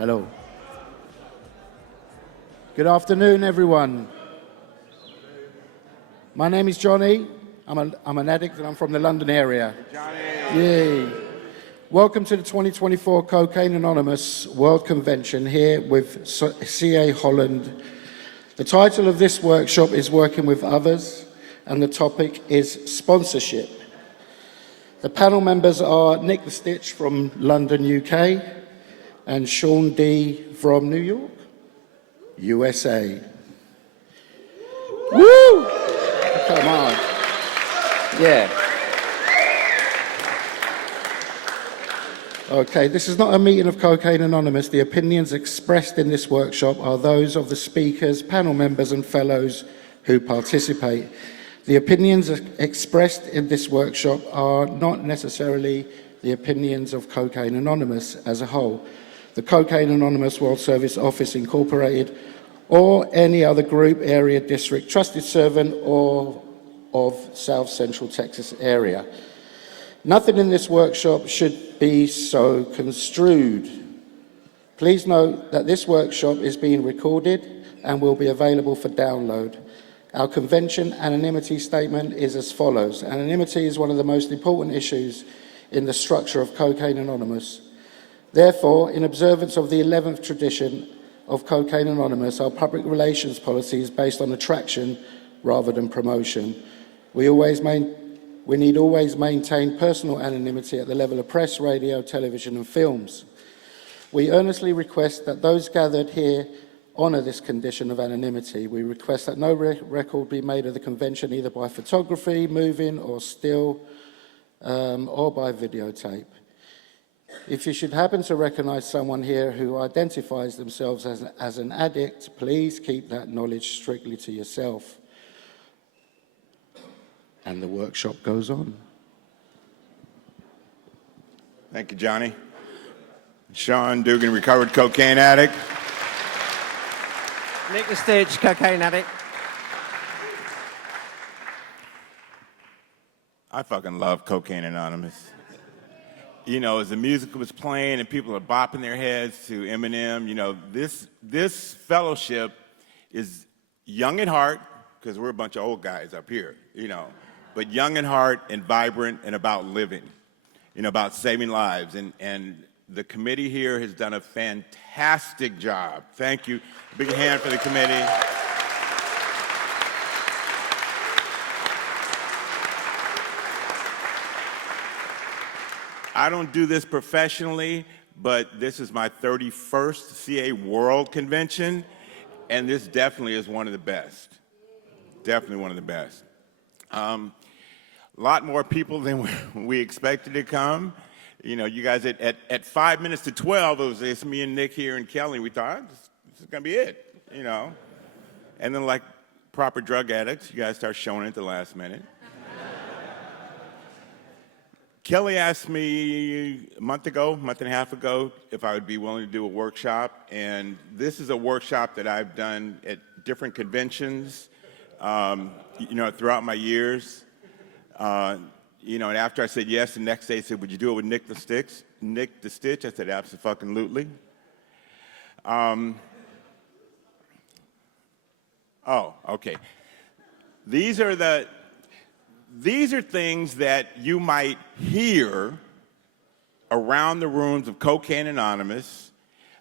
Hello. Good afternoon, everyone. My name is Johnny. I'm an addict and I'm from the London area. Johnny. Yay. Welcome to the 2024 Cocaine Anonymous World Convention here with CA Holland. The title of this workshop is Working with Others, and the topic is sponsorship. The panel members are Nick the Stitch from London, UK, and Sean D from New York, USA. Woo! Come on. Yeah. Okay, this is not a meeting of Cocaine Anonymous. The opinions expressed in this workshop are those of the speakers, panel members, and fellows who participate. The opinions expressed in this workshop are not necessarily the opinions of Cocaine Anonymous as a whole, the Cocaine Anonymous World Service Office Incorporated, or any other group, area, district, trusted servant, or of South Central Texas area. Nothing in this workshop should be so construed. Please note that this workshop is being recorded and will be available for download. Our convention anonymity statement is as follows. Anonymity is one of the most important issues in the structure of Cocaine Anonymous. Therefore, in observance of the 11th tradition of Cocaine Anonymous, our public relations policy is based on attraction rather than promotion. We need always maintain personal anonymity at the level of press, radio, television, and films. We earnestly request that those gathered here honour this condition of anonymity. We request that no record be made of the convention, either by photography, moving, or still, or by videotape. If you should happen to recognise someone here who identifies themselves as an addict, please keep that knowledge strictly to yourself. And the workshop goes on. Thank you, Johnny. Sean Dugan, recovered cocaine addict. Nick the Stitch, cocaine addict. I fucking love Cocaine Anonymous. You know, as the music was playing and people are bopping their heads to Eminem, you know, this fellowship is young at heart, because we're a bunch of old guys up here, you know, but young at heart and vibrant and about living, you know, about saving lives. And the committee here has done a fantastic job. Thank you. A big hand for the committee. I don't do this professionally, but this is my 31st CA World Convention, and this definitely is one of the best. Definitely one of the best. A lot more people than we expected to come. You know, you guys at 5 minutes to 12, it was just me and Nick here and Kelly. We thought, this is going to be it, you know. And then like proper drug addicts, you guys start showing it at the last minute. Kelly asked me a month and a half ago, if I would be willing to do a workshop. And this is a workshop that I've done at different conventions, you know, throughout my years. You know, and after I said yes, the next day he said, would you do it with Nick the Stitch? Nick the Stitch? I said, abso-fucking-lutely. Oh, okay. These are things that you might hear around the rooms of Cocaine Anonymous.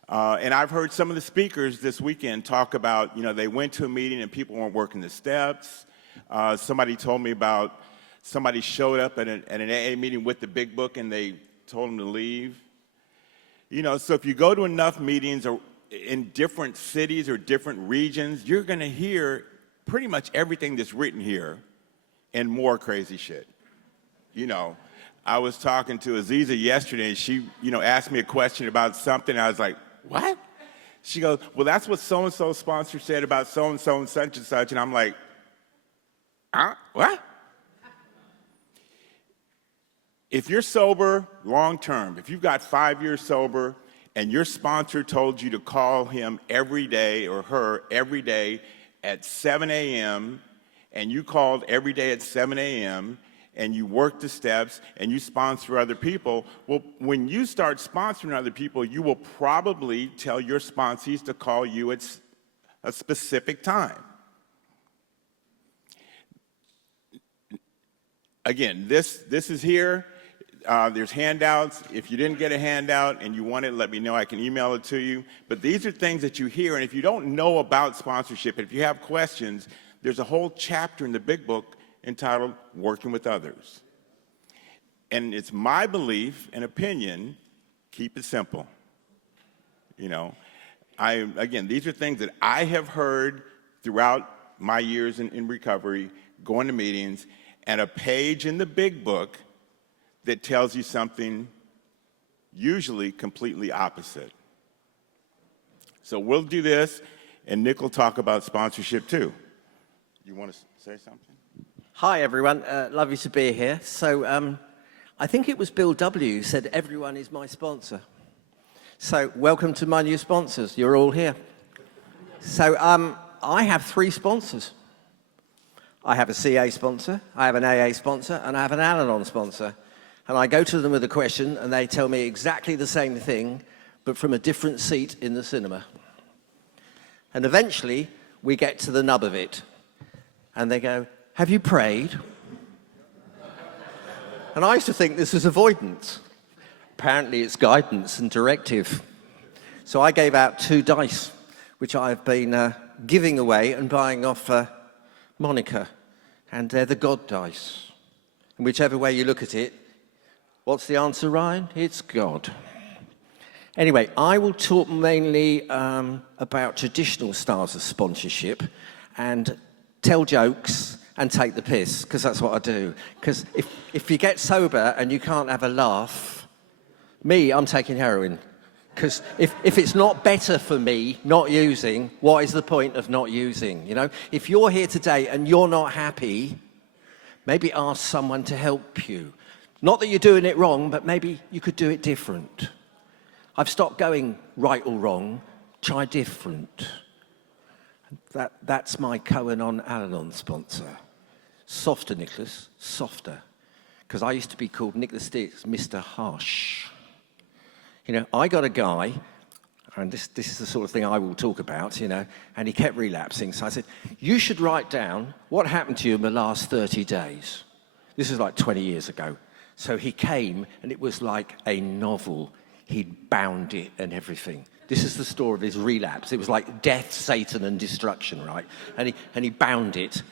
And I've heard some of the speakers this weekend talk about, you know, they went to a meeting and people weren't working the steps. Somebody told me about somebody showed up at an AA meeting with the big book and they told them to leave. You know, so if you go to enough meetings or in different cities or different regions, you're going to hear pretty much everything that's written here and more crazy shit. You know, I was talking to Aziza yesterday and she, you know, asked me a question about something. And I was like, what? She goes, well, that's what so-and-so sponsor said about so-and-so and such and such. And I'm like, what? If you're sober long-term, if you've got 5 years sober and your sponsor told you to call him every day or her every day at 7 a.m., and you called every day at 7 a.m., and you work the steps and you sponsor other people. Well, when you start sponsoring other people, you will probably tell your sponsees to call you at a specific time. Again, this is here. There's handouts. If you didn't get a handout and you want it, let me know. I can email it to you. But these are things that you hear, and if you don't know about sponsorship, if you have questions, there's a whole chapter in the big book entitled Working with Others. And it's my belief and opinion, keep it simple. You know, again, these are things that I have heard throughout my years in recovery, going to meetings, and a page in the big book that tells you something usually completely opposite. So we'll do this, and Nick will talk about sponsorship too. You want to say something? Hi, everyone. Lovely to be here. So I think it was Bill W. who said, everyone is my sponsor. So welcome to my new sponsors. You're all here. So I have 3 sponsors. I have a CA sponsor, I have an AA sponsor, and I have an Al-Anon sponsor. And I go to them with a question, and they tell me exactly the same thing, but from a different seat in the cinema. And eventually, we get to the nub of it. And they go, have you prayed? And I used to think this was avoidance. Apparently, it's guidance and directive. So I gave out 2 dice, which I've been giving away and buying off Monica. And they're the God dice. And whichever way you look at it, what's the answer, Ryan? It's God. Anyway, I will talk mainly about traditional styles of sponsorship and tell jokes and take the piss, because that's what I do. Because if you get sober and you can't have a laugh, I'm taking heroin. Because if it's not better for me not using, what is the point of not using? You know, if you're here today and you're not happy, maybe ask someone to help you. Not that you're doing it wrong, but maybe you could do it different. I've stopped going right or wrong, try different. That's my Cohen Al-Anon sponsor. Softer, Nicholas, softer. Because I used to be called Nick the Sticks, Mr. Harsh. You know, I got a guy, and this is the sort of thing I will talk about, you know, and he kept relapsing. So I said, you should write down what happened to you in the last 30 days. This is like 20 years ago. So he came, and it was like a novel. He'd bound it and everything. This is the story of his relapse. It was like death, Satan, and destruction, right? And he bound it.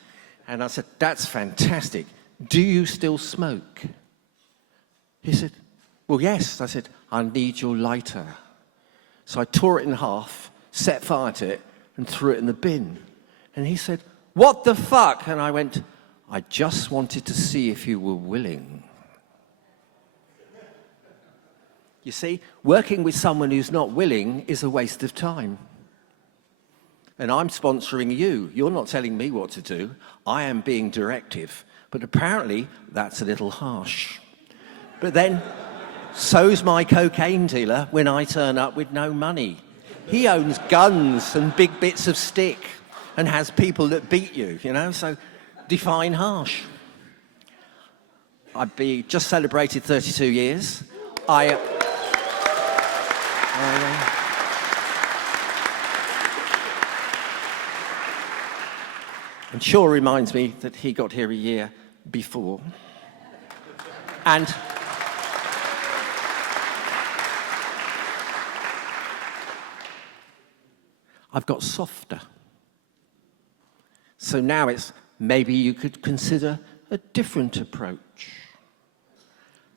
And I said, that's fantastic. Do you still smoke? He said, well, yes. I said, I need your lighter. So I tore it in half, set fire to it, and threw it in the bin. And he said, what the fuck? And I went, I just wanted to see if you were willing. You see, working with someone who's not willing is a waste of time. And I'm sponsoring you. You're not telling me what to do. I am being directive. But apparently, that's a little harsh. But then, so's my cocaine dealer when I turn up with no money. He owns guns and big bits of stick and has people that beat you, you know? So, define harsh. I've just celebrated 32 years. And Shaw reminds me that he got here a year before. And I've got softer. So now it's maybe you could consider a different approach.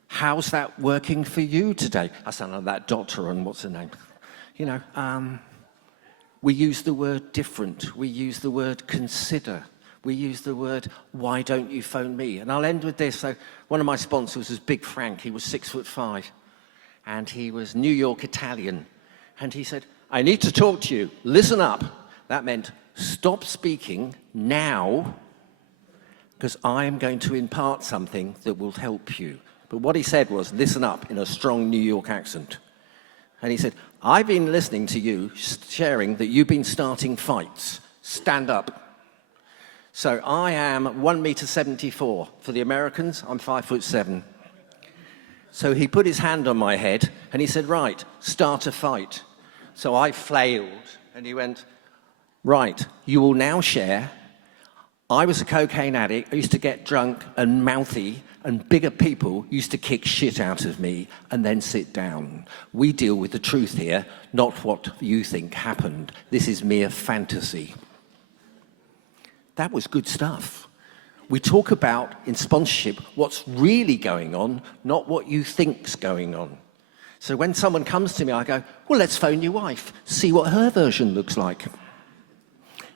How's that working for you today? I sound like that doctor on what's her name? You know, we use the word different. We use the word consider. We use the word, why don't you phone me? And I'll end with this. So one of my sponsors was Big Frank. He was 6'5", and he was New York Italian. And he said, I need to talk to you. Listen up. That meant stop speaking now, because I am going to impart something that will help you. But what he said was, listen up, in a strong New York accent. And he said, I've been listening to you sharing that you've been starting fights. Stand up. So I am 1 meter 74. For the Americans, I'm 5'7". So he put his hand on my head and he said, right, start a fight. So I flailed and he went, right, you will now share. I was a cocaine addict. I used to get drunk and mouthy, and bigger people used to kick shit out of me and then sit down. We deal with the truth here, not what you think happened. This is mere fantasy. That was good stuff. We talk about, in sponsorship, what's really going on, not what you think's going on. So when someone comes to me, I go, well, let's phone your wife, see what her version looks like.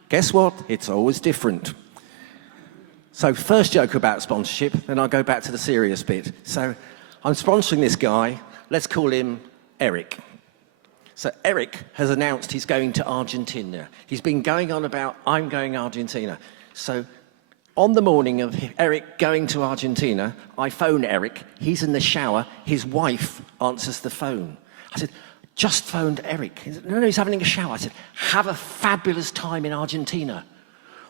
Guess what? It's always different. So first joke about sponsorship, then I'll go back to the serious bit. So I'm sponsoring this guy. Let's call him Eric. So Eric has announced he's going to Argentina. He's been going on about, I'm going Argentina. So on the morning of Eric going to Argentina, I phone Eric. He's in the shower. His wife answers the phone. I said, just phoned Eric. He said, no, he's having a shower. I said, have a fabulous time in Argentina.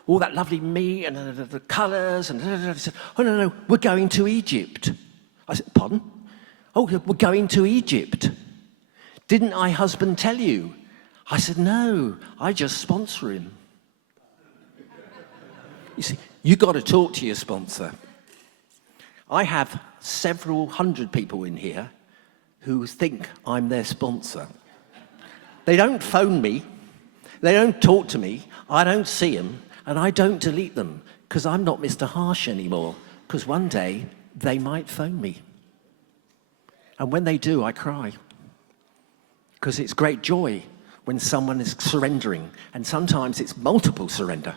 All that lovely meat and the colours and he said, oh, no, we're going to Egypt. I said, pardon? Oh, we're going to Egypt. Didn't my husband tell you? I said, no, I just sponsor him. You see, you got to talk to your sponsor. I have several hundred people in here who think I'm their sponsor. They don't phone me, they don't talk to me, I don't see them, and I don't delete them, because I'm not Mr. Harsh anymore, because one day they might phone me. And when they do, I cry. Because it's great joy when someone is surrendering, and sometimes it's multiple surrender.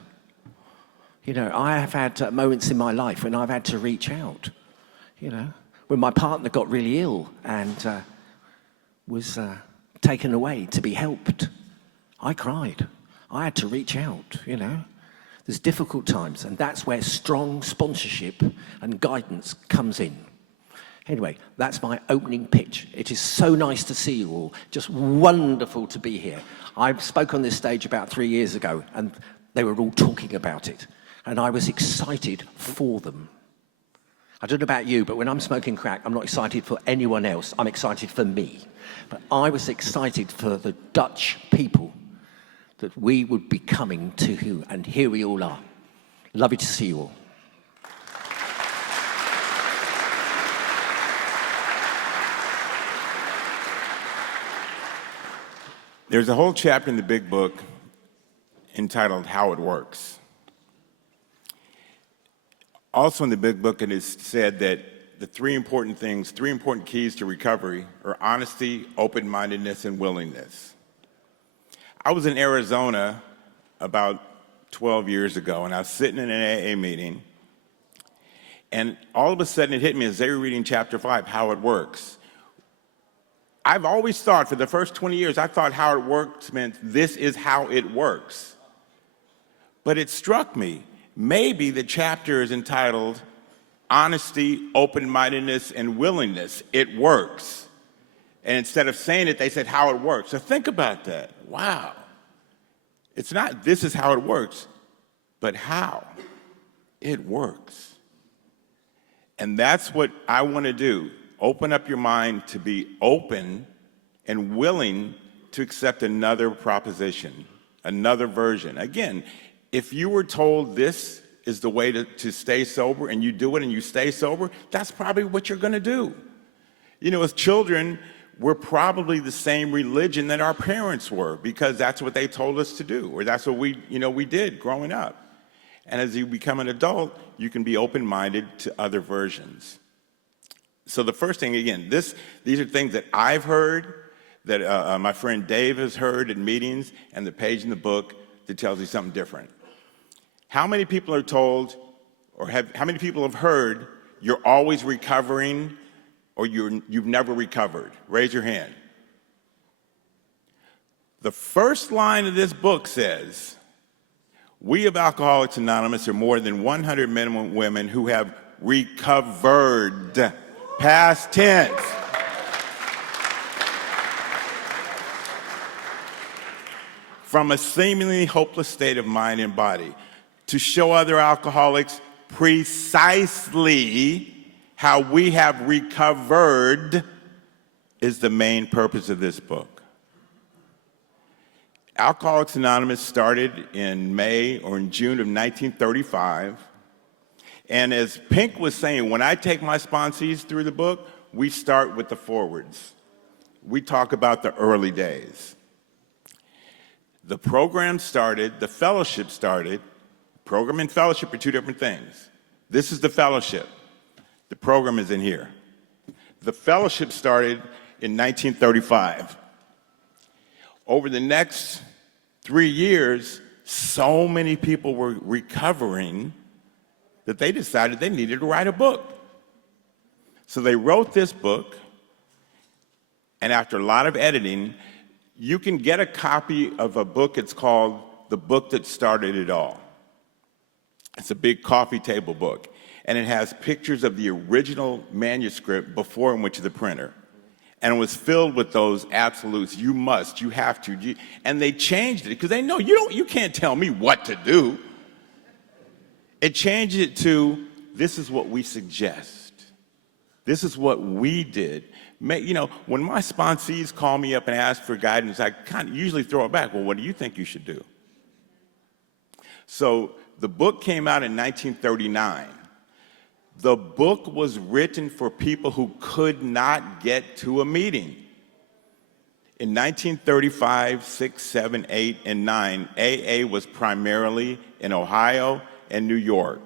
You know, I have had moments in my life when I've had to reach out, you know, when my partner got really ill and was taken away to be helped. I cried. I had to reach out, you know. There's difficult times, and that's where strong sponsorship and guidance comes in. Anyway, that's my opening pitch. It is so nice to see you all. Just wonderful to be here. I spoke on this stage about 3 years ago, and they were all talking about it. And I was excited for them. I don't know about you, but when I'm smoking crack, I'm not excited for anyone else. I'm excited for me. But I was excited for the Dutch people that we would be coming to, and here we all are. Lovely to see you all. There's a whole chapter in the big book entitled How It Works. Also in the big book, it is said that the three important keys to recovery are honesty, open-mindedness, and willingness. I was in Arizona about 12 years ago, and I was sitting in an AA meeting, and all of a sudden it hit me as they were reading chapter 5, How It Works. I've always thought, for the first 20 years, I thought how it works meant this is how it works. But it struck me, maybe the chapter is entitled Honesty, Open-Mindedness, and Willingness. It works. And instead of saying it, they said how it works. So think about that. Wow. It's not this is how it works, but how it works. And that's what I want to do. Open up your mind to be open and willing to accept another proposition, another version. Again, if you were told this is the way to stay sober and you do it and you stay sober, that's probably what you're going to do. You know, as children, we're probably the same religion that our parents were because that's what they told us to do, or that's what we did growing up. And as you become an adult, you can be open-minded to other versions. So the first thing, again, these are things that I've heard, that my friend Dave has heard in meetings, and the page in the book that tells you something different. How many people are told, or how many people have heard, you're always recovering, or you've never recovered? Raise your hand. The first line of this book says, we of Alcoholics Anonymous are more than 100 men and women who have recovered. Past tense. From a seemingly hopeless state of mind and body. to show other alcoholics precisely how we have recovered is the main purpose of this book. Alcoholics Anonymous started in May or in June of 1935. And as Pink was saying, when I take my sponsees through the book, we start with the forwards. We talk about the early days. The program started, the fellowship started. Program and fellowship are two different things. This is the fellowship. The program is in here. The fellowship started in 1935. Over the next 3 years, so many people were recovering that they decided they needed to write a book. So they wrote this book, and after a lot of editing, you can get a copy of a book. It's called The Book That Started It All. It's a big coffee table book, and it has pictures of the original manuscript before it went to the printer. And it was filled with those absolutes. You must, you have to. And they changed it because they know you can't tell me what to do. It changed it to, this is what we suggest. This is what we did. When my sponsees call me up and ask for guidance, I kind of usually throw it back. Well, what do you think you should do? So the book came out in 1939. The book was written for people who could not get to a meeting. In 1935, 6, 7, 8, and 9, AA was primarily in Ohio and New York.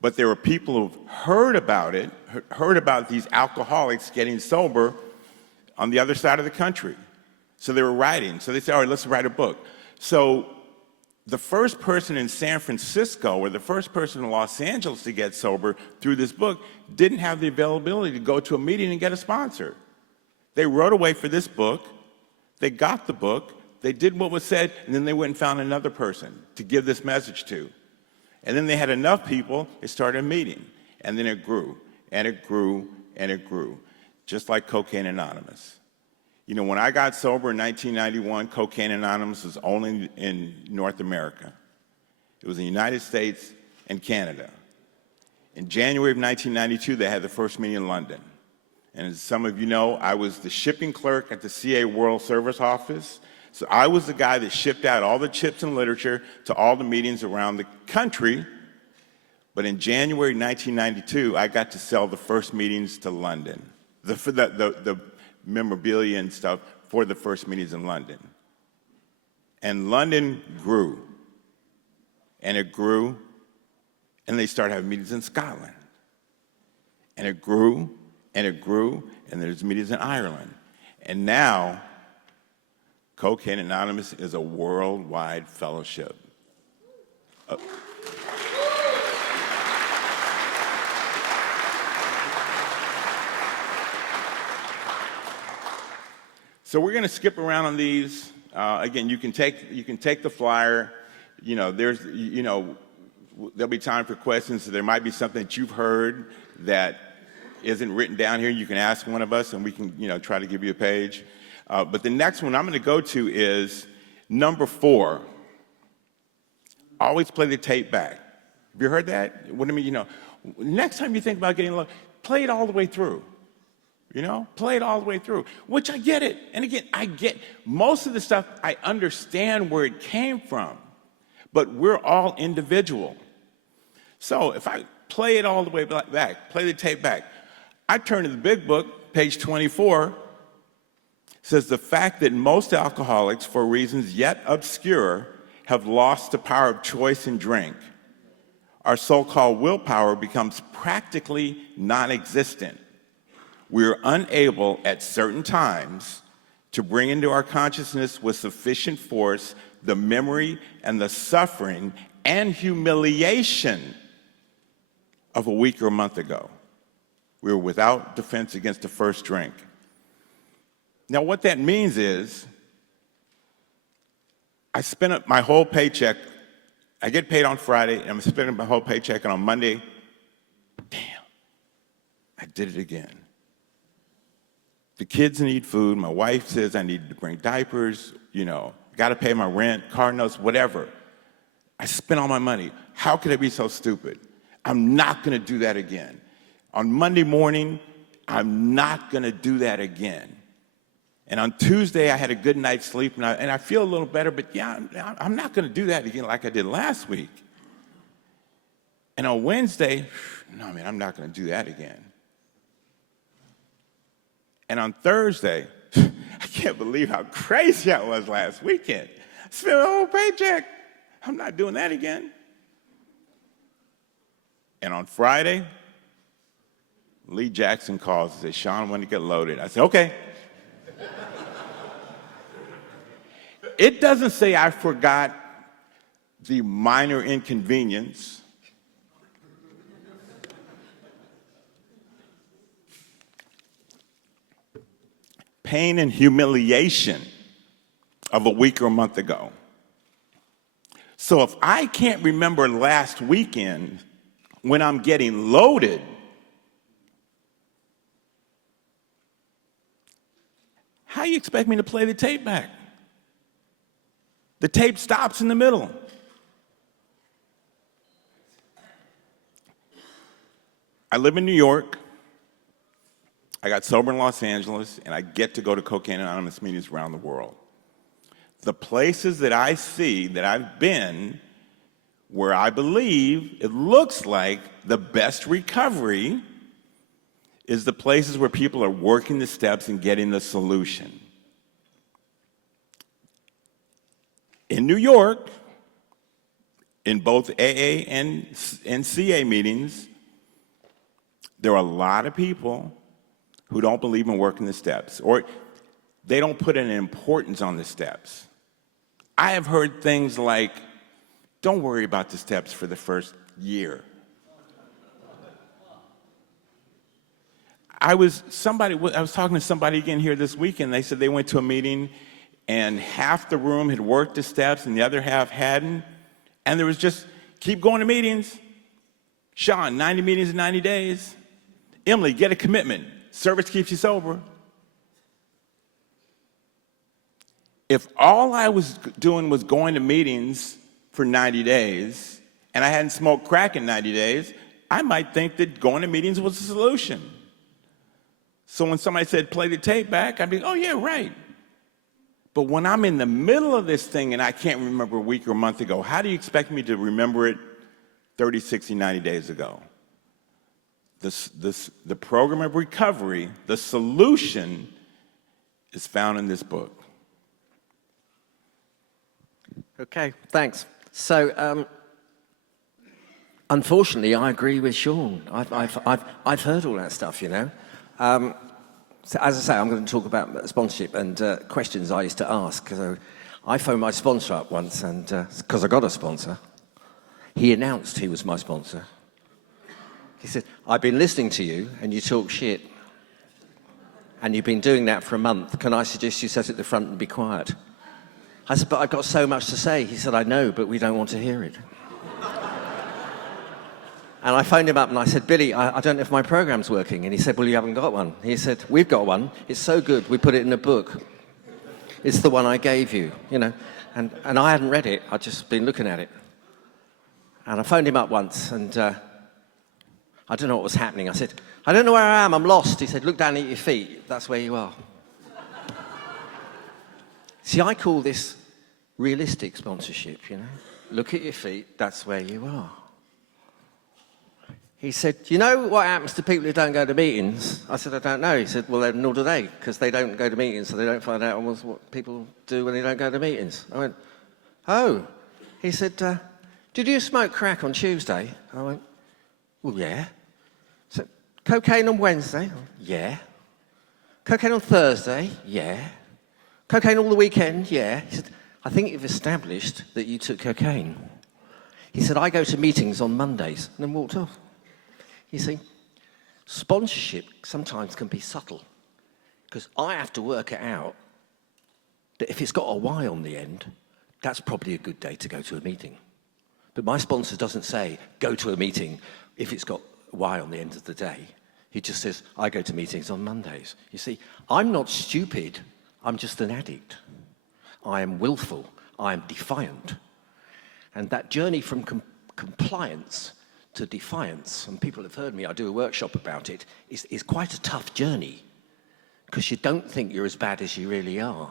But there were people who've heard about it, heard about these alcoholics getting sober on the other side of the country. So they were writing. So they said, all right, let's write a book. So the first person in San Francisco or the first person in Los Angeles to get sober through this book didn't have the availability to go to a meeting and get a sponsor. They wrote away for this book, they got the book, they did what was said, and then they went and found another person to give this message to. And then they had enough people, they started a meeting. And then it grew, and it grew, and it grew, just like Cocaine Anonymous. When I got sober in 1991, Cocaine Anonymous was only in North America. It was in the United States and Canada. In January of 1992, they had the first meeting in London. And as some of you know, I was the shipping clerk at the CA World Service Office. So I was the guy that shipped out all the chips and literature to all the meetings around the country. But in January 1992, I got to sell the first meetings to London. The memorabilia and stuff for the first meetings in London. And London grew, and it grew, and they started having meetings in Scotland. And it grew, and it grew, and there's meetings in Ireland. And now, Cocaine Anonymous is a worldwide fellowship. So we're going to skip around on these. Again, you can take the flyer. There's there'll be time for questions. So there might be something that you've heard that isn't written down here. You can ask one of us, and we can try to give you a page. But the next one I'm going to go to is number 4. Always play the tape back. Have you heard that? What do you mean? Next time you think about getting low, play it all the way through. Play it all the way through, which I get it. And again, I get most of the stuff, I understand where it came from, but we're all individual. So if I play it all the way back, play the tape back, I turn to the big book, page 24, says the fact that most alcoholics, for reasons yet obscure, have lost the power of choice and drink. Our so-called willpower becomes practically non-existent. We are unable at certain times to bring into our consciousness with sufficient force the memory and the suffering and humiliation of a week or a month ago. We were without defense against the first drink. Now, what that means is I spent my whole paycheck. I get paid on Friday, and I'm spending my whole paycheck, and on Monday, damn, I did it again. The kids need food. My wife says I need to bring diapers, got to pay my rent, car notes, whatever. I spent all my money. How could I be so stupid? I'm not going to do that again. On Monday morning, I'm not going to do that again. And on Tuesday, I had a good night's sleep, and I feel a little better, but yeah, I'm not going to do that again like I did last week. And on Wednesday, no, man, I'm not going to do that again. And on Thursday, I can't believe how crazy I was last weekend. I spent a whole paycheck. I'm not doing that again. And on Friday, Lee Jackson calls and says, Sean, when to get loaded? I said, okay. It doesn't say I forgot the minor inconvenience. Pain and humiliation of a week or a month ago. So if I can't remember last weekend when I'm getting loaded, how do you expect me to play the tape back? The tape stops in the middle. I live in New York. I got sober in Los Angeles, and I get to go to Cocaine Anonymous meetings around the world. The places that I see that I've been where I believe it looks like the best recovery is the places where people are working the steps and getting the solution. In New York, in both AA and CA meetings, there are a lot of people who don't believe in working the steps, or they don't put an importance on the steps. I have heard things like, don't worry about the steps for the first year. I was talking to somebody again here this weekend. They said they went to a meeting and half the room had worked the steps and the other half hadn't. And there was just, keep going to meetings. Sean, 90 meetings in 90 days. Emily, get a commitment. Service keeps you sober. If all I was doing was going to meetings for 90 days and I hadn't smoked crack in 90 days, I might think that going to meetings was the solution. So when somebody said, play the tape back, I'd be, oh yeah, right. But when I'm in the middle of this thing and I can't remember a week or a month ago, how do you expect me to remember it 30, 60, 90 days ago? The program of recovery, the solution is found in this book. Okay, thanks. So, unfortunately, I agree with Sean. I've heard all that stuff, you know. So as I say, I'm going to talk about sponsorship and questions I used to ask. So I phoned my sponsor up once, and because I got a sponsor, he announced he was my sponsor. He said, I've been listening to you, and you talk shit. And you've been doing that for a month. Can I suggest you sit at the front and be quiet? I said, but I've got so much to say. He said, I know, but we don't want to hear it. And I phoned him up and I said, Billy, I don't know if my program's working. And he said, well, you haven't got one. He said, we've got one. It's so good, we put it in a book. It's the one I gave you, you know. And I hadn't read it. I'd just been looking at it. And I phoned him up once, and I don't know what was happening. I said, I don't know where I am. I'm lost. He said, look down at your feet. That's where you are. See, I call this realistic sponsorship, you know. Look at your feet. That's where you are. He said, do you know what happens to people who don't go to meetings? I said, I don't know. He said, well, nor do they, because they don't go to meetings, so they don't find out what people do when they don't go to meetings. I went, oh. He said, did you smoke crack on Tuesday? I went, well, yeah. So, cocaine on Wednesday? Yeah. Cocaine on Thursday? Yeah. Cocaine all the weekend? Yeah. He said, I think you've established that you took cocaine. He said, I go to meetings on Mondays, and then walked off. You see, sponsorship sometimes can be subtle, because I have to work it out that if it's got a Y on the end, that's probably a good day to go to a meeting. But my sponsor doesn't say, go to a meeting if it's got a Y on the end of the day. He just says, I go to meetings on Mondays. You see, I'm not stupid, I'm just an addict. I am willful, I am defiant. And that journey from compliance to defiance, and people have heard me, I do a workshop about it, is quite a tough journey, because you don't think you're as bad as you really are,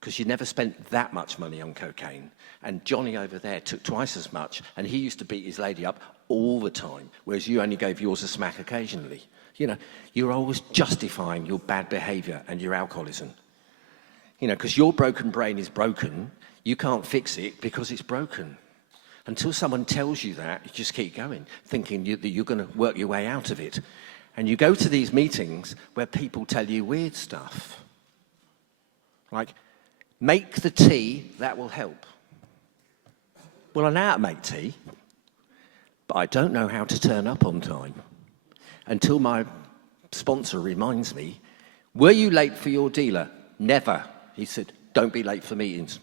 because you never spent that much money on cocaine. And Johnny over there took twice as much, and he used to beat his lady up all the time, whereas you only gave yours a smack occasionally. You know, you're always justifying your bad behavior and your alcoholism. You know, because your broken brain is broken, you can't fix it because it's broken. Until someone tells you that, you just keep going, thinking that you're going to work your way out of it. And you go to these meetings where people tell you weird stuff. Like, make the tea, that will help. Well, I know how to make tea, but I don't know how to turn up on time. Until my sponsor reminds me, were you late for your dealer? Never. He said, don't be late for meetings.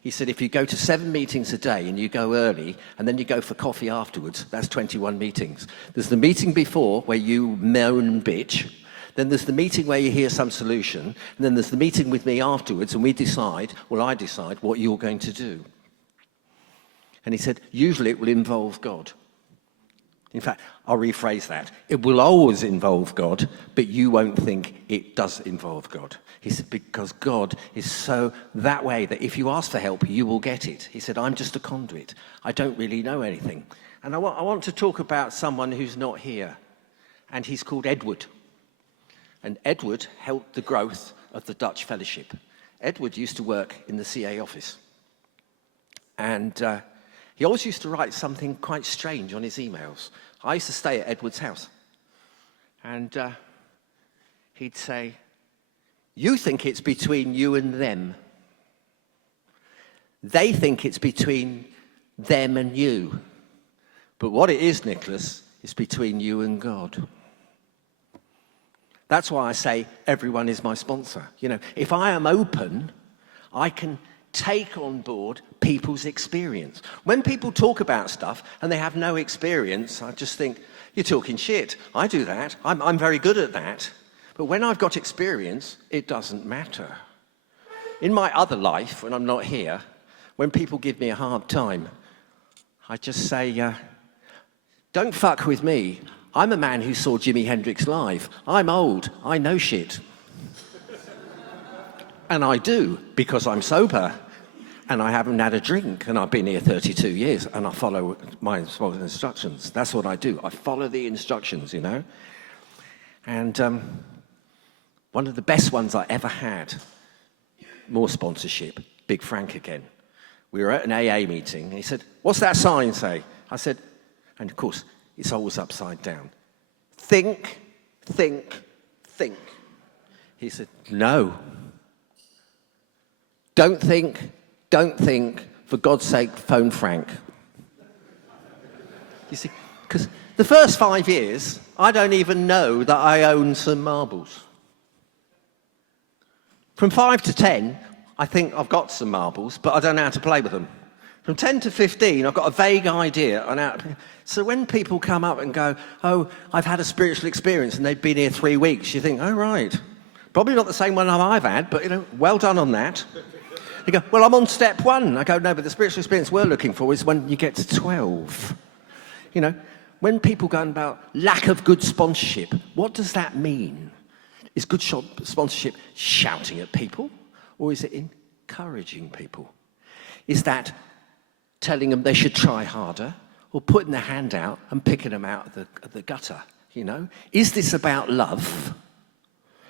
He said, if you go to 7 meetings a day and you go early and then you go for coffee afterwards, that's 21 meetings. There's the meeting before where you moan and bitch. Then there's the meeting where you hear some solution. And then there's the meeting with me afterwards and we decide, well, I decide what you're going to do. And he said, usually it will involve God. In fact, I'll rephrase that. It will always involve God, but you won't think it does involve God. He said, because God is so that way that if you ask for help, you will get it. He said, I'm just a conduit. I don't really know anything. And I want to talk about someone who's not here, and he's called Edward. And Edward helped the growth of the Dutch Fellowship. Edward used to work in the CA office. And he always used to write something quite strange on his emails. I used to stay at Edward's house. And he'd say, you think it's between you and them. They think it's between them and you. But what it is, Nicholas, is between you and God. That's why I say everyone is my sponsor. You know, if I am open, I can take on board people's experience. When people talk about stuff and they have no experience, I just think, you're talking shit. I do that. I'm very good at that. But when I've got experience, it doesn't matter. In my other life, when I'm not here, when people give me a hard time, I just say, don't fuck with me. I'm a man who saw Jimi Hendrix live. I'm old. I know shit. And I do, because I'm sober. And I haven't had a drink, and I've been here 32 years, and I follow my instructions. That's what I do. I follow the instructions, you know. And one of the best ones I ever had, more sponsorship, Big Frank again. We were at an AA meeting, and he said, what's that sign say? I said, and of course, it's always upside down. Think, think, think. He said, no. Don't think, for God's sake, phone Frank. You see, because the first 5 years, I don't even know that I own some marbles. From 5 to 10, I think I've got some marbles, but I don't know how to play with them. From 10 to 15, I've got a vague idea on how to... So when people come up and go, oh, I've had a spiritual experience, and they've been here 3 weeks, you think, oh, right. Probably not the same one I've had, but, you know, well done on that. They go, well, I'm on step 1. I go, no, but the spiritual experience we're looking for is when you get to 12. You know, when people go on about lack of good sponsorship, what does that mean? Is good sponsorship shouting at people, or is it encouraging people? Is that telling them they should try harder, or putting their hand out and picking them out of the gutter, you know? Is this about love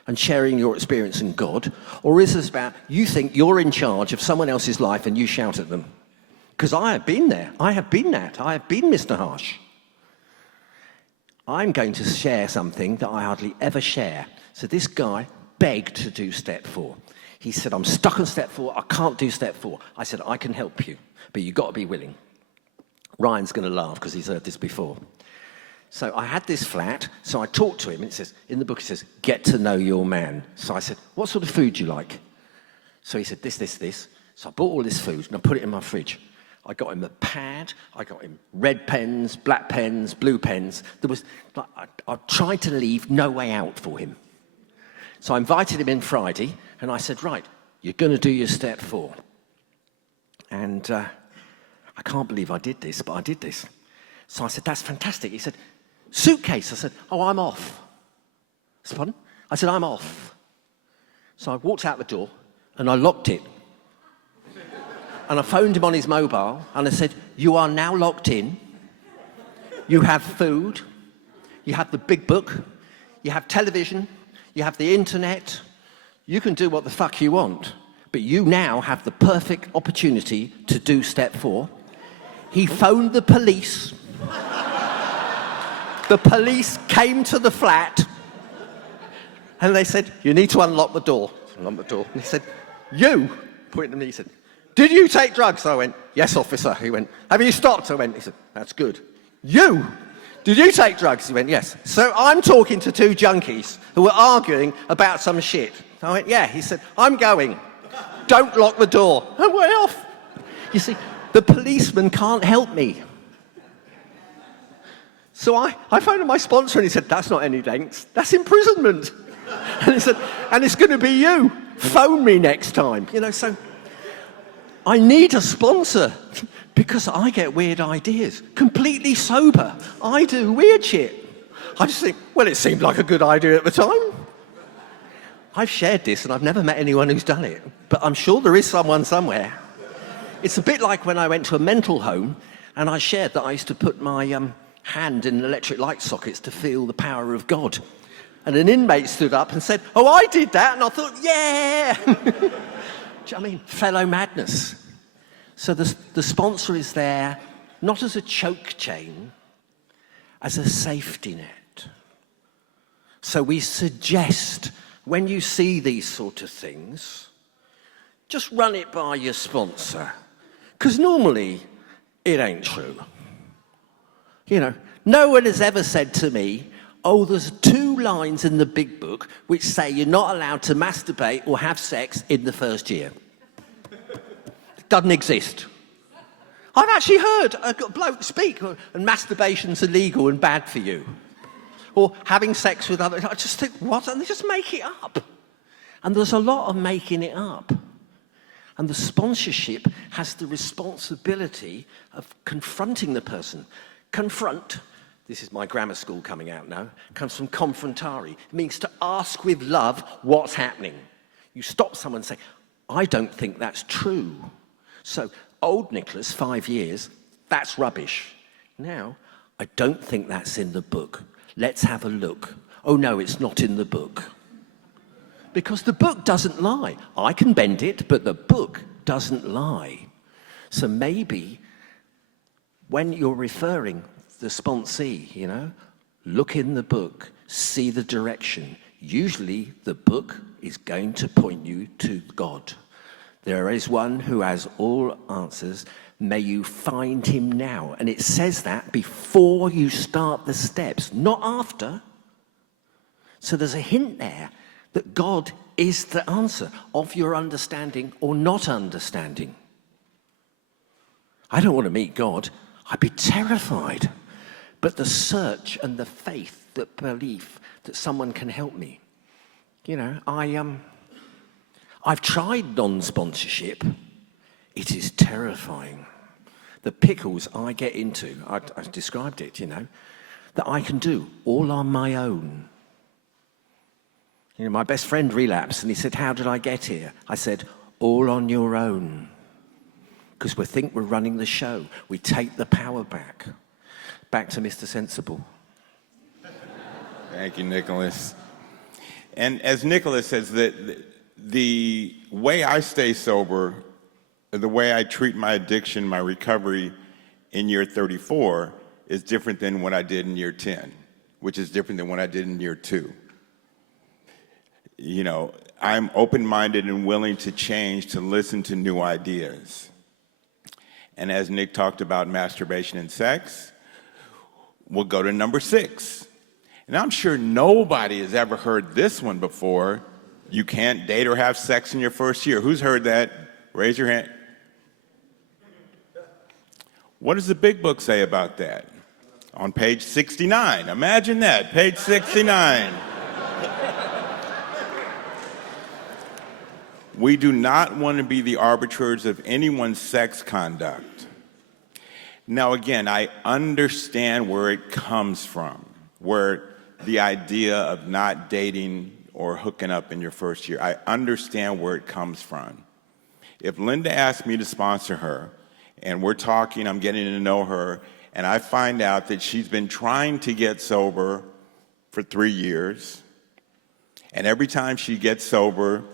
and sharing your experience in God, or is this about you think you're in charge of someone else's life and you shout at them? Because I have been there. I have been that. I have been Mr. Harsh. I'm going to share something that I hardly ever share. So this guy begged to do step 4. He said, I'm stuck on step 4. I can't do step 4. I said, I can help you, but you've got to be willing. Ryan's going to laugh because he's heard this before. So I had this flat, so I talked to him, and it says, in the book it says, get to know your man. So I said, what sort of food do you like? So he said, this, this, this. So I bought all this food, and I put it in my fridge. I got him a pad, I got him red pens, black pens, blue pens. I tried to leave no way out for him. So I invited him in Friday, and I said, right, you're going to do your step 4. And I can't believe I did this, but I did this. So I said, that's fantastic. He said, suitcase. I said, oh, I'm off. I said, pardon? I said, I'm off. So I walked out the door and I locked it. And I phoned him on his mobile and I said, you are now locked in. You have food. You have the big book. You have television. You have the internet. You can do what the fuck you want. But you now have the perfect opportunity to do step 4. He phoned the police. The police came to the flat and they said, you need to unlock the door. Unlock the door. And he said, you, pointing at me, he said, did you take drugs? I went, yes, officer. He went, have you stopped? I went, he said, that's good. You, did you take drugs? He went, yes. So I'm talking to 2 junkies who were arguing about some shit. I went, yeah. He said, I'm going. Don't lock the door. I'm way off. You see, the policeman can't help me. So I phoned my sponsor and he said, that's not any lengths, that's imprisonment. And he said, and it's going to be you. Phone me next time. You know, so I need a sponsor because I get weird ideas. Completely sober, I do weird shit. I just think, well, it seemed like a good idea at the time. I've shared this and I've never met anyone who's done it, but I'm sure there is someone somewhere. It's a bit like when I went to a mental home and I shared that I used to put my hand in electric light sockets to feel the power of God. And an inmate stood up and said, oh, I did that. And I thought, yeah. Do you know what I mean? Fellow madness. So the sponsor is there, not as a choke chain, as a safety net. So we suggest, when you see these sort of things, just run it by your sponsor. Because normally, it ain't true. You know, no one has ever said to me, oh, there's 2 lines in the big book which say you're not allowed to masturbate or have sex in the first year. It doesn't exist. I've actually heard a bloke speak, and masturbation's illegal and bad for you. Or having sex with others. I just think, what? And they just make it up. And there's a lot of making it up. And the sponsorship has the responsibility of confronting the person. Confront, this is my grammar school coming out now, comes from confrontare. It means to ask with love what's happening. You stop someone and say, I don't think that's true. So, old Nicholas, 5 years, that's rubbish. Now, I don't think that's in the book. Let's have a look. Oh no, it's not in the book. Because the book doesn't lie. I can bend it, but the book doesn't lie. So maybe when you're referring the sponsee, you know, look in the book, see the direction. Usually the book is going to point you to God. There is one who has all answers. May you find him now. And it says that before you start the steps, not after. So there's a hint there that God is the answer of your understanding or not understanding. I don't want to meet God. I'd be terrified. But the search and the faith, the belief that someone can help me. You know, I've tried non-sponsorship. It is terrifying. The pickles I get into, I described it, you know, that I can do all on my own. You know, my best friend relapsed and he said, how did I get here? I said, all on your own. Because we think we're running the show. We take the power back. Back to Mr. Sensible. Thank you, Nicholas. And as Nicholas says, the way I stay sober, the way I treat my addiction, my recovery in year 34 is different than what I did in year 10, which is different than what I did in year 2. You know, I'm open-minded and willing to change, to listen to new ideas. And as Nick talked about masturbation and sex, we'll go to number 6. And I'm sure nobody has ever heard this one before. You can't date or have sex in your first year. Who's heard that? Raise your hand. What does the big book say about that? On page 69. Imagine that, page 69. We do not want to be the arbiters of anyone's sex conduct. Now, again, I understand where it comes from, where the idea of not dating or hooking up in your first year, I understand where it comes from. If Linda asked me to sponsor her, and we're talking, I'm getting to know her, and I find out that she's been trying to get sober for 3 years, and every time she gets sober,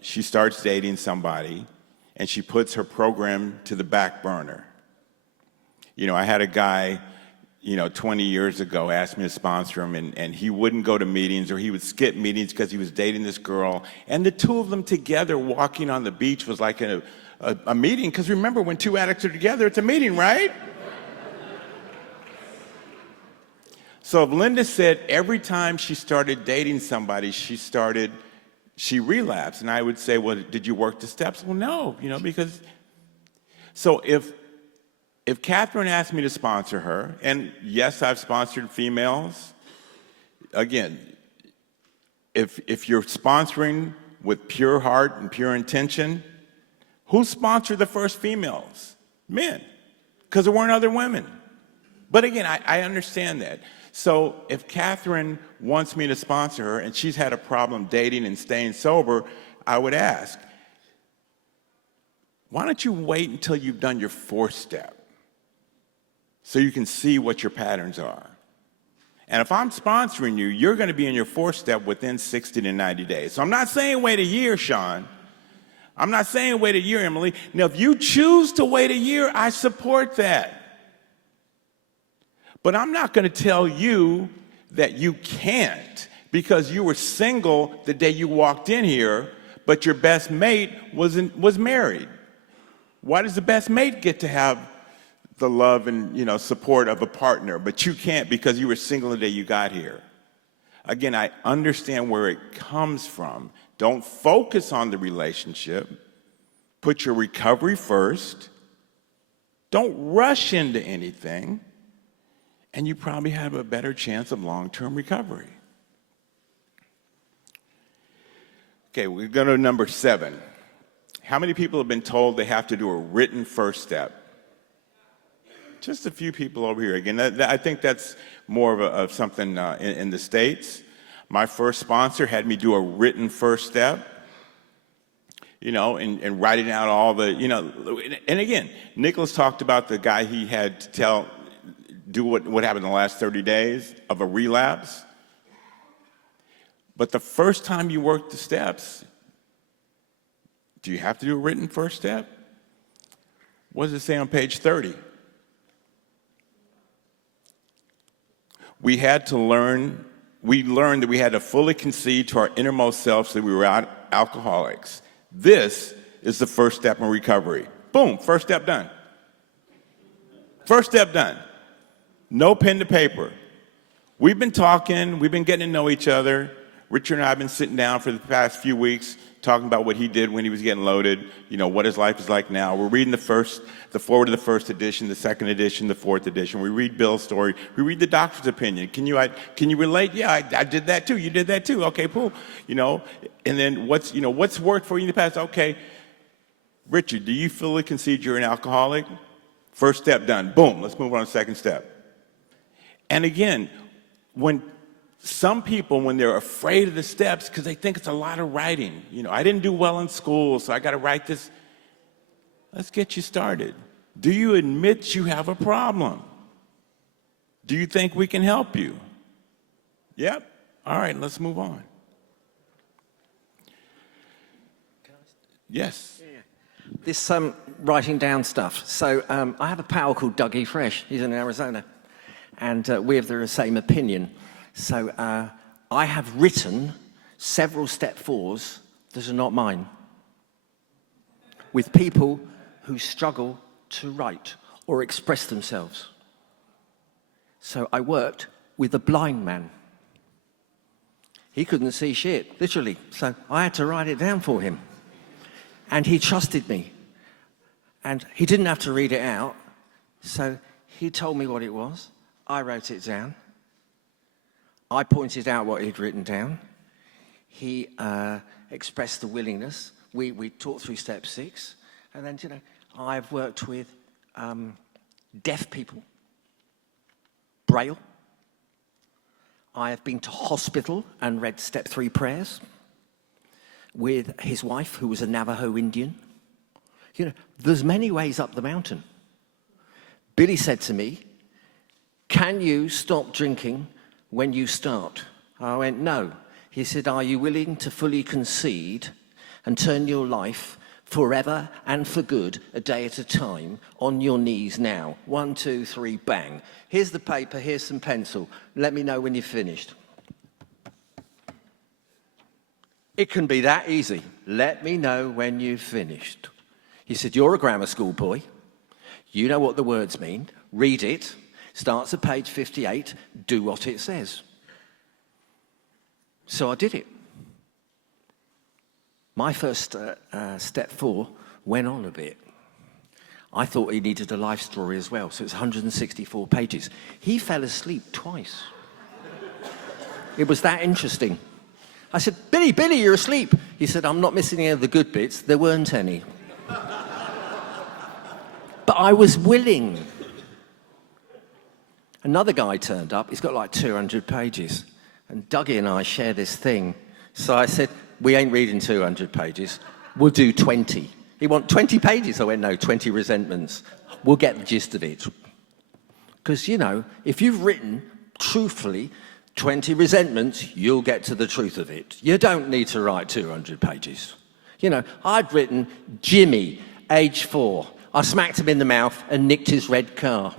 she starts dating somebody, and she puts her program to the back burner. I had a guy, 20 years ago ask me to sponsor him, and he wouldn't go to meetings, or he would skip meetings because he was dating this girl, and the two of them together walking on the beach was like a meeting, because remember, when two addicts are together, it's a meeting, right? So if Linda said every time she started dating somebody, she relapsed, and I would say, well, did you work the steps? Well, no, because, so if Catherine asked me to sponsor her, and yes, I've sponsored females, again, if you're sponsoring with pure heart and pure intention, who sponsored the first females? Men, because there weren't other women. But again, I understand that. So if Catherine wants me to sponsor her and she's had a problem dating and staying sober, I would ask, why don't you wait until you've done your 4th step so you can see what your patterns are? And if I'm sponsoring you, you're going to be in your 4th step within 60 to 90 days. So I'm not saying wait a year, Sean. I'm not saying wait a year, Emily. Now, if you choose to wait a year, I support that. But I'm not going to tell you that you can't because you were single the day you walked in here, but your best mate was married. Why does the best mate get to have the love and support of a partner, but you can't because you were single the day you got here? Again, I understand where it comes from. Don't focus on the relationship. Put your recovery first. Don't rush into anything. And you probably have a better chance of long-term recovery. Okay, we're going to number 7. How many people have been told they have to do a written first step? Just a few people over here. Again, I think that's more of something in the States. My first sponsor had me do a written first step, and writing out all the, and again, Nicholas talked about the guy he had to do what happened in the last 30 days of a relapse. But the first time you work the steps, do you have to do a written first step? What does it say on page 30? We learned that we had to fully concede to our innermost selves that we were alcoholics. This is the first step in recovery. Boom, first step done. First step done. No pen to paper. We've been talking, we've been getting to know each other. Richard and I have been sitting down for the past few weeks talking about what he did when he was getting loaded, what his life is like now. We're reading the forward of the first edition, the second edition, the 4th edition. We read Bill's story. We read the doctor's opinion. Can you relate? Yeah, I did that too. You did that too. Okay, cool. And then what's worked for you in the past? Okay, Richard, do you fully concede you're an alcoholic? First step done. Boom. Let's move on to the second step. And again, when some people, when they're afraid of the steps because they think it's a lot of writing, I didn't do well in school, so I got to write this. Let's get you started. Do you admit you have a problem? Do you think we can help you? Yep. All right, let's move on. Yes. This writing down stuff. So I have a pal called Dougie Fresh. He's in Arizona. And we have the same opinion. So I have written several step 4s that are not mine with people who struggle to write or express themselves. So I worked with a blind man. He couldn't see shit, literally. So I had to write it down for him. And he trusted me. And he didn't have to read it out. So he told me what it was. I wrote it down. I pointed out what he'd written down. He expressed the willingness. We talked through step 6. And then, I've worked with deaf people, Braille. I have been to hospital and read step 3 prayers with his wife, who was a Navajo Indian. You know, there's many ways up the mountain. Billy said to me, "Can you stop drinking when you start?" I went, "No." He said, "Are you willing to fully concede and turn your life forever and for good, a day at a time, on your knees now? 1, 2, 3, bang. Here's the paper, here's some pencil. Let me know when you're finished." It can be that easy. Let me know when you've finished. He said, "You're a grammar school boy. You know what the words mean. Read it. Starts at page 58. Do what it says." So I did it. My first step 4 went on a bit. I thought he needed a life story as well, so it's 164 pages. He fell asleep twice. It was that interesting. I said, Billy, you're asleep." He said, "I'm not missing any of the good bits. There weren't any." But I was willing. Another guy turned up. He's got like 200 pages. And Dougie and I share this thing. So I said, "We ain't reading 200 pages. We'll do 20. He want 20 pages? I went, "No, 20 resentments. We'll get the gist of it." Because, you know, if you've written, truthfully, 20 resentments, you'll get to the truth of it. You don't need to write 200 pages. You know, I'd written Jimmy, age 4. I smacked him in the mouth and nicked his red car.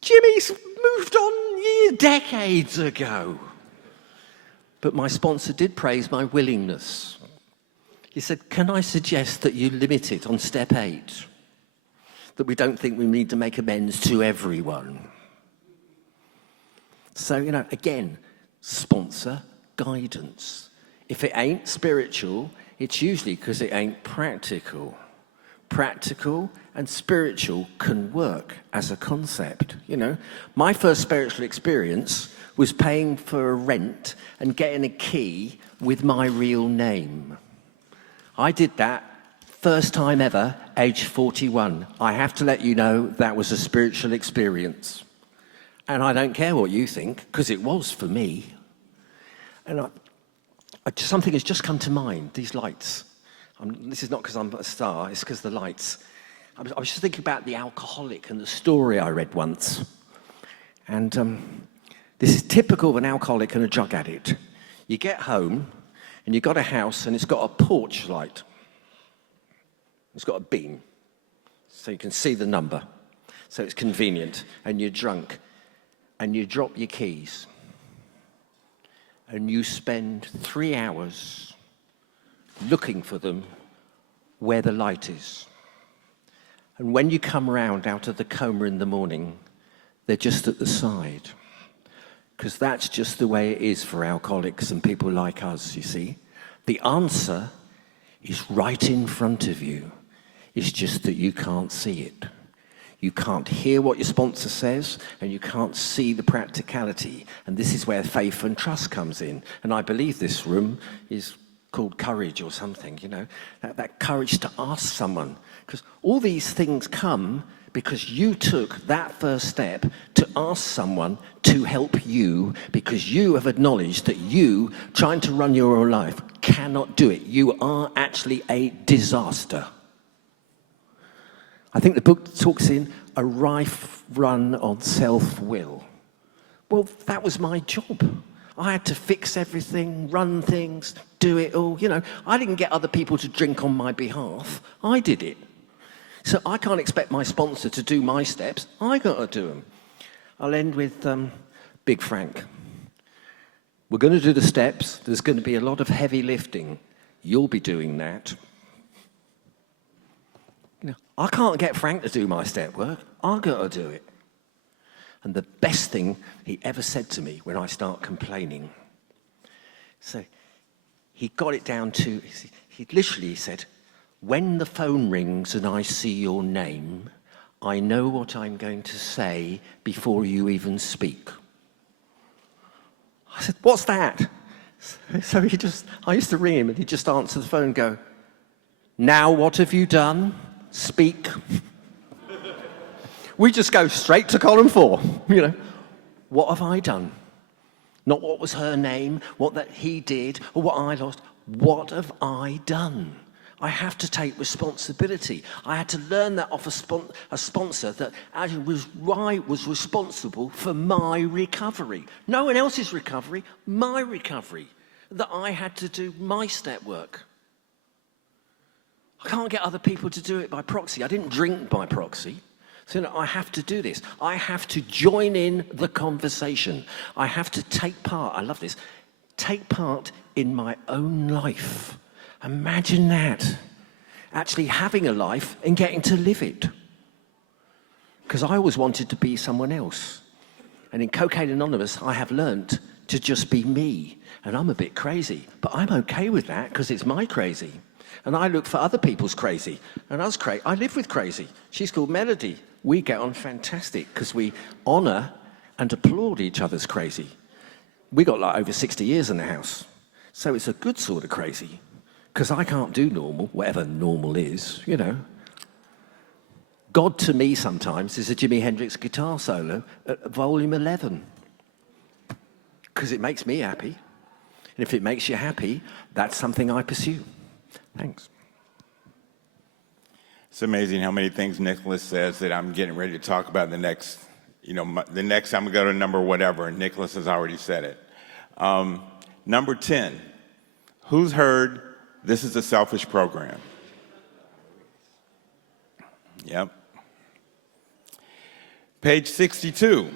Jimmy's moved on decades ago. But my sponsor did praise my willingness. He said, "Can I suggest that you limit it on step 8? That we don't think we need to make amends to everyone." So, you know, again, sponsor guidance. If it ain't spiritual, it's usually because it ain't practical. Practical and spiritual can work as a concept, you know. My first spiritual experience was paying for a rent and getting a key with my real name. I did that first time ever, age 41. I have to let you know that was a spiritual experience. And I don't care what you think, because it was for me. And something has just come to mind, these lights. This is not because I'm a star, it's because the lights. I was just thinking about the alcoholic and the story I read once. And this is typical of an alcoholic and a drug addict. You get home, and you've got a house, and it's got a porch light. It's got a beam, so you can see the number. So it's convenient, and you're drunk, and you drop your keys, and you spend 3 hours looking for them where the light is. And when you come round out of the coma in the morning, they're just at the side. Because that's just the way it is for alcoholics and people like us, you see. The answer is right in front of you. It's just that you can't see it. You can't hear what your sponsor says, and you can't see the practicality. And this is where faith and trust comes in. And I believe this room is called courage or something, you know, that courage to ask someone. Because all these things come because you took that first step to ask someone to help you, because you have acknowledged that you, trying to run your own life, cannot do it. You are actually a disaster. I think the book talks in a rife run on self-will. Well, that was my job. I had to fix everything, run things, do it all. You know, I didn't get other people to drink on my behalf. I did it. So I can't expect my sponsor to do my steps. I got to do them. I'll end with Big Frank. We're going to do the steps. There's going to be a lot of heavy lifting. You'll be doing that. You know, I can't get Frank to do my step work. I got to do it. And the best thing he ever said to me when I start complaining. So he got it down to, he literally said, "When the phone rings and I see your name, I know what I'm going to say before you even speak." I said, "What's that?" So I used to ring him and he'd just answer the phone and go, "Now what have you done? Speak." We just go straight to column 4. What have I done? Not what was her name, what that he did, or what I lost. What have I done? I have to take responsibility. I had to learn that off a sponsor that actually was responsible for my recovery. No one else's recovery, my recovery. That I had to do my step work. I can't get other people to do it by proxy. I didn't drink by proxy. So I have to do this. I have to join in the conversation. I have to take part. I love this. Take part in my own life. Imagine that. Actually having a life and getting to live it. Because I always wanted to be someone else. And in Cocaine Anonymous, I have learnt to just be me. And I'm a bit crazy. But I'm okay with that because it's my crazy. And I look for other people's crazy. And I live with crazy. She's called Melody. We get on fantastic because we honour and applaud each other's crazy. We got like over 60 years in the house. So it's a good sort of crazy. Because I can't do normal, whatever normal is, God to me sometimes is a Jimi Hendrix guitar solo at volume 11. Because it makes me happy. And if it makes you happy, that's something I pursue. Thanks. It's amazing how many things Nicholas says that I'm getting ready to talk about the next, the next I'm going to go to number whatever, and Nicholas has already said it. Number 10, who's heard this is a selfish program? Yep. Page 62.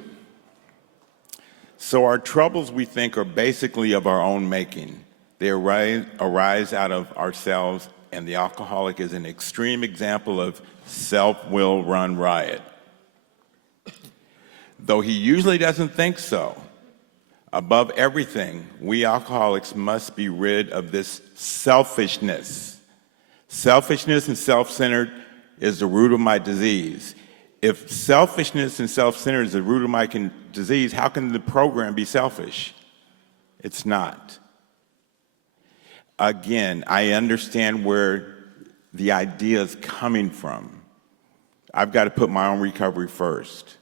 So our troubles, we think, are basically of our own making. They arise out of ourselves, and the alcoholic is an extreme example of self-will run riot. Though he usually doesn't think so, above everything, we alcoholics must be rid of this selfishness. Selfishness and self-centered is the root of my disease. If selfishness and self-centered is the root of my disease, how can the program be selfish? It's not. Again, I understand where the idea is coming from. I've got to put my own recovery first.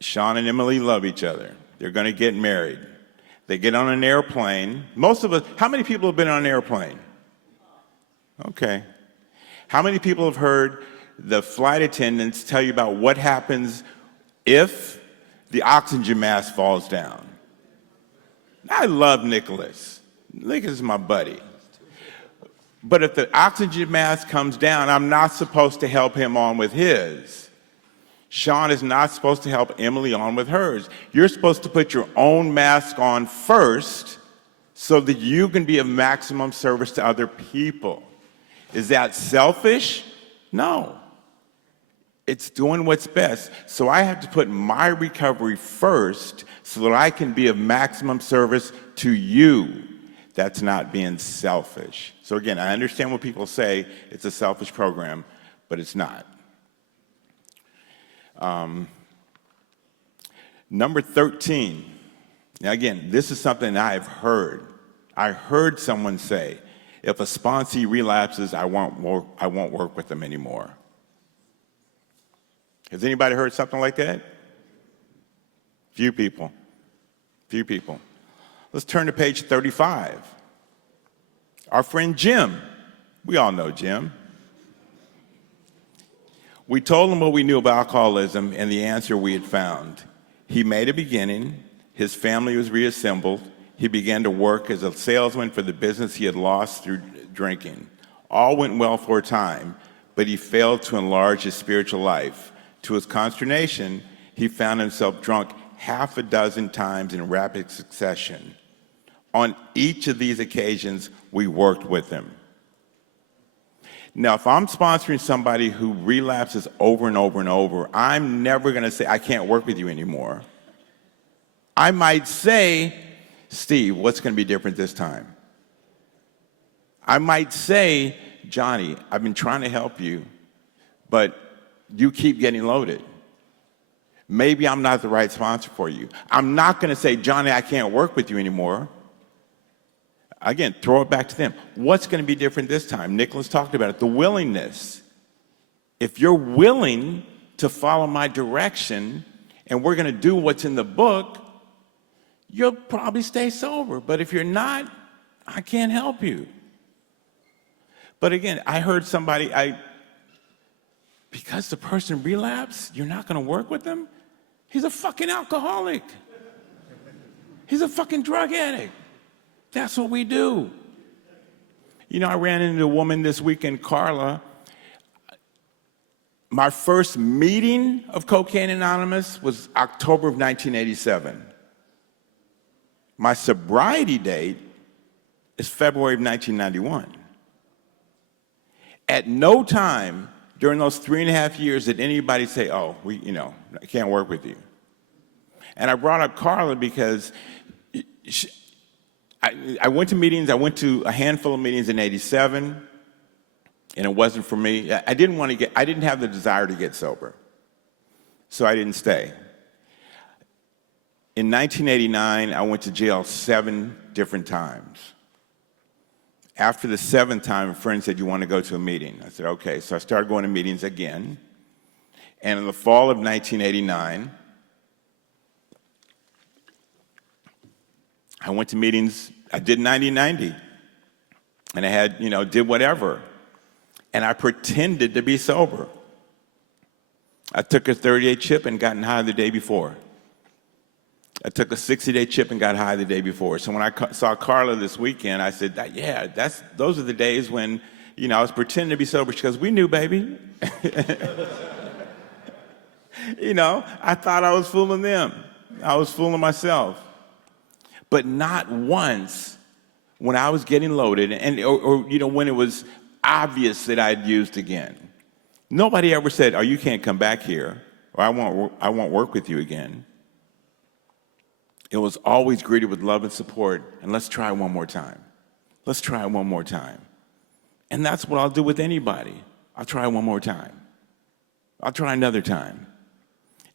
Sean and Emily love each other. They're going to get married. They get on an airplane. Most of us, how many people have been on an airplane? Okay. How many people have heard the flight attendants tell you about what happens if the oxygen mask falls down? I love Nicholas. Nicholas is my buddy. But if the oxygen mask comes down, I'm not supposed to help him on with his. Sean is not supposed to help Emily on with hers. You're supposed to put your own mask on first so that you can be of maximum service to other people. Is that selfish? No. It's doing what's best. So I have to put my recovery first so that I can be of maximum service to you. That's not being selfish. So again, I understand when people say it's a selfish program, but it's not. Number 13. Now again, this is something I've heard. I heard someone say, if a sponsee relapses, I won't work with them anymore. Has anybody heard something like that? Few people. Few people. Let's turn to page 35. Our friend Jim. We all know Jim. We told him what we knew about alcoholism and the answer we had found. He made a beginning. His family was reassembled. He began to work as a salesman for the business he had lost through drinking. All went well for a time, but he failed to enlarge his spiritual life. To his consternation, he found himself drunk half a dozen times in rapid succession. On each of these occasions, we worked with him. Now, if I'm sponsoring somebody who relapses over and over and over, I'm never going to say, I can't work with you anymore. I might say, Steve, what's going to be different this time? I might say, Johnny, I've been trying to help you, but you keep getting loaded. Maybe I'm not the right sponsor for you. I'm not going to say, Johnny, I can't work with you anymore. Again, throw it back to them. What's going to be different this time? Nicholas talked about it, the willingness. If you're willing to follow my direction and we're going to do what's in the book, you'll probably stay sober. But if you're not, I can't help you. But again, I heard somebody, because the person relapsed, you're not going to work with them? He's a fucking alcoholic. He's a fucking drug addict. That's what we do. You know, I ran into a woman this weekend, Carla. My first meeting of Cocaine Anonymous was October of 1987. My sobriety date is February of 1991. At no time during those 3.5 years did anybody say, oh, I can't work with you. And I brought up Carla because I went to meetings. I went to a handful of meetings in '87, and it wasn't for me. I didn't have the desire to get sober, so I didn't stay. In 1989, I went to jail 7 different times. After the 7th time, a friend said, "You want to go to a meeting?" I said, "Okay." So I started going to meetings again, and in the fall of 1989. I went to meetings, I did 90-90, and I had, did whatever. And I pretended to be sober. I took a 30-day chip and gotten high the day before. I took a 60-day chip and got high the day before. So when I saw Carla this weekend, I said, those are the days when, I was pretending to be sober. She goes, "We knew, baby." I thought I was fooling them. I was fooling myself. But not once when I was getting loaded or when it was obvious that I'd used again. Nobody ever said, "Oh, you can't come back here," or I won't work with you again. It was always greeted with love and support, and let's try one more time. Let's try one more time. And that's what I'll do with anybody. I'll try one more time. I'll try another time.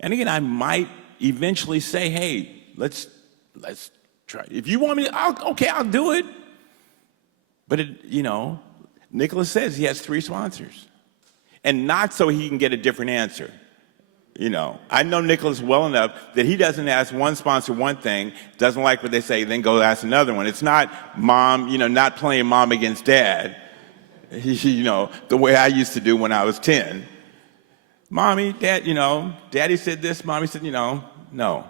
And again, I might eventually say, "Hey, let's try. If you want me to, I'll do it." But Nicholas says he has 3 sponsors. And not so he can get a different answer. I know Nicholas well enough that he doesn't ask one sponsor one thing, doesn't like what they say, then go ask another one. It's not mom, not playing mom against dad, the way I used to do when I was 10. Mommy, dad, daddy said this, mommy said, no.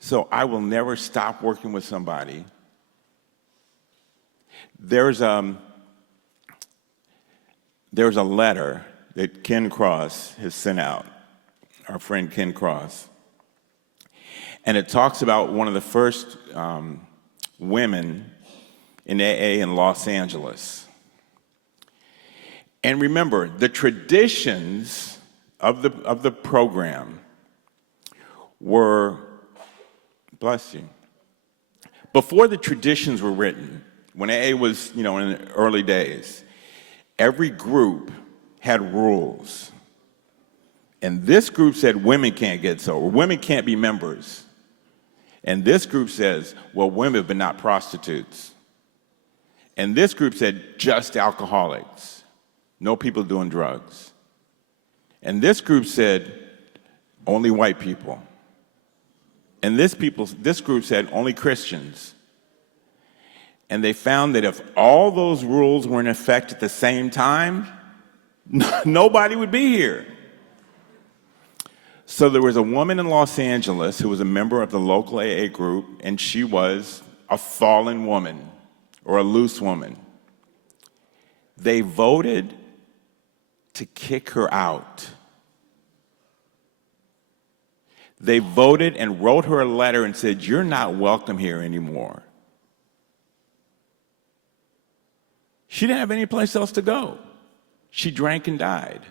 So I will never stop working with somebody. There's a letter that Ken Cross has sent out, our friend Ken Cross. And it talks about one of the first women in AA in Los Angeles. And remember, the traditions of the program were, bless you, before the traditions were written, when AA was, in the early days, every group had rules. And this group said women can't get sober, women can't be members. And this group says, well, women, but not prostitutes. And this group said just alcoholics, no people doing drugs. And this group said only white people. And this group said only Christians. And they found that if all those rules were in effect at the same time, nobody would be here. So there was a woman in Los Angeles who was a member of the local AA group, and she was a fallen woman or a loose woman. They voted to kick her out. They voted and wrote her a letter and said, "You're not welcome here anymore." She didn't have any place else to go. She drank and died.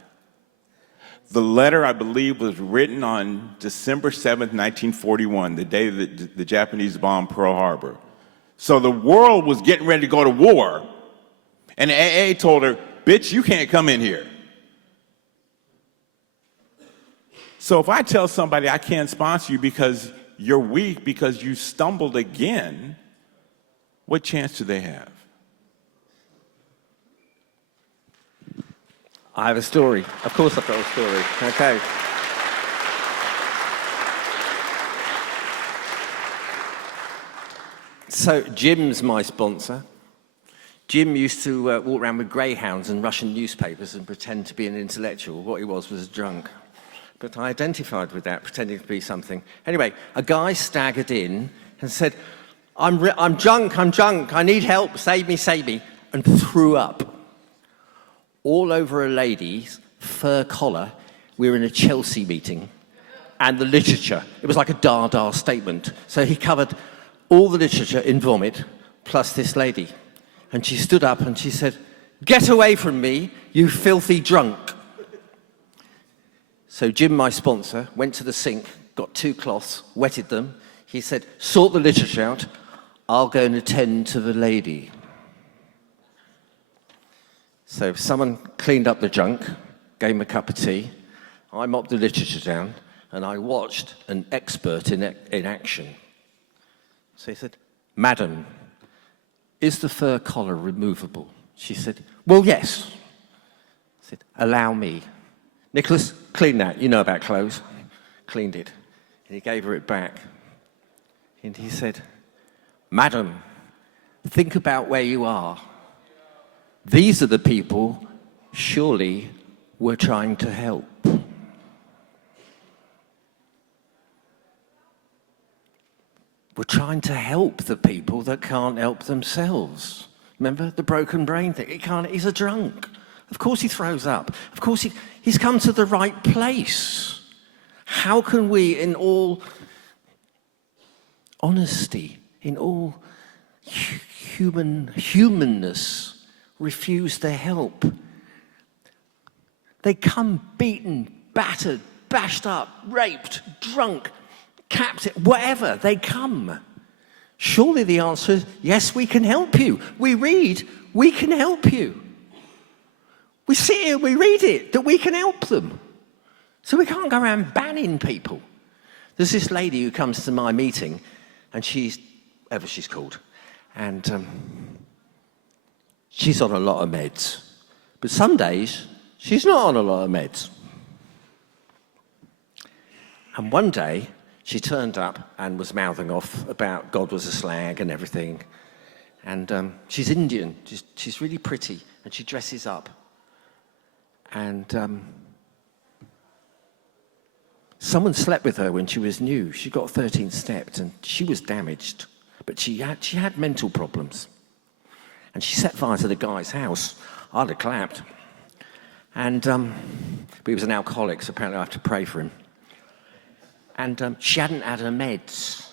The letter, I believe, was written on December 7th, 1941, the day that the Japanese bombed Pearl Harbor. So the world was getting ready to go to war, and AA told her, "Bitch, you can't come in here." So if I tell somebody I can't sponsor you because you're weak, because you stumbled again, what chance do they have? I have a story. Of course I've got a story. Okay. So Jim's my sponsor. Jim used to walk around with greyhounds and Russian newspapers and pretend to be an intellectual. What he was a drunk. But I identified with that, pretending to be something. Anyway, a guy staggered in and said, I'm drunk, I need help, save me, and threw up all over a lady's fur collar. We were in a Chelsea meeting, and the literature. It was like a Dada statement. So he covered all the literature in vomit, plus this lady. And she stood up and she said, "Get away from me, you filthy drunk." So Jim, my sponsor, went to the sink, got 2 cloths, wetted them. He said, "Sort the literature out, I'll go and attend to the lady." So someone cleaned up the junk, gave him a cup of tea. I mopped the literature down, and I watched an expert in action. So he said, "Madam, is the fur collar removable?" She said, "Well, yes." I said, "Allow me." "Nicholas, clean that. You know about clothes." Cleaned it. And he gave her it back. And he said, "Madam, think about where you are. These are the people surely we're trying to help." We're trying to help the people that can't help themselves. Remember the broken brain thing? He's a drunk. Of course he throws up. Of course he's come to the right place. How can we, in all honesty, in all humanness, refuse their help? They come beaten, battered, bashed up, raped, drunk, captive, whatever, they come. Surely the answer is, yes, we can help you. We read, we can help you. We sit here, we read it, that we can help them. So we can't go around banning people. There's this lady who comes to my meeting, and she's, whatever she's called, and she's on a lot of meds. But some days, she's not on a lot of meds. And one day, she turned up and was mouthing off about God was a slag and everything. And she's Indian. She's really pretty, and she dresses up. And someone slept with her when she was new. She got 13 steps, and she was damaged. But she had mental problems. And she set fire to the guy's house. I'd have clapped. And but he was an alcoholic, so apparently I have to pray for him. And she hadn't had her meds.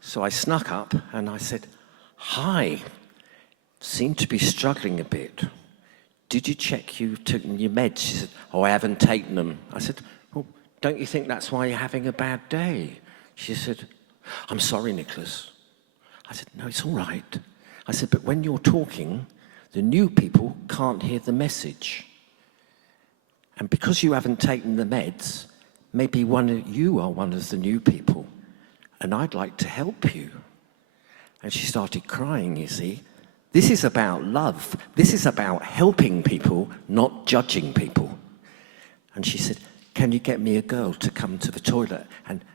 So I snuck up and I said, "Hi, seem to be struggling a bit. Did you check you've taken your meds?" She said, "Oh, I haven't taken them." I said, "Well, don't you think that's why you're having a bad day?" She said, "I'm sorry, Nicholas." I said, "No, it's all right." I said, "But when you're talking, the new people can't hear the message. And because you haven't taken the meds, maybe you are one of the new people, and I'd like to help you." And she started crying, you see. This is about love. This is about helping people, not judging people. And she said, "Can you get me a girl to come to the toilet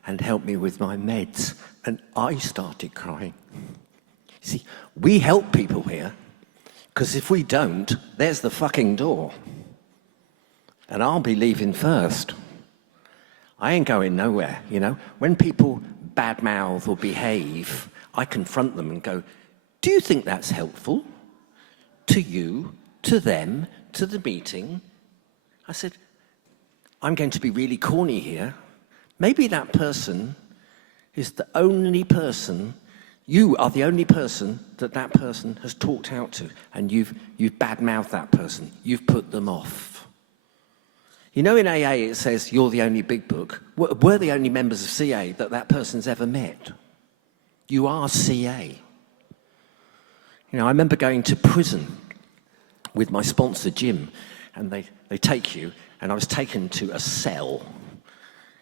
and help me with my meds?" And I started crying. See, we help people here, because if we don't, there's the fucking door. And I'll be leaving first. I ain't going nowhere, you know. When people badmouth or behave, I confront them and go, "Do you think that's helpful? To you, to them, to the meeting?" I said, "I'm going to be really corny here. Maybe that person is the only person, you are the only person that person has talked out to, and you've badmouthed that person. You've put them off." You know, in AA it says you're the only big book. We're the only members of CA that person's ever met. You are CA. You know, I remember going to prison with my sponsor, Jim, and they take you, and I was taken to a cell.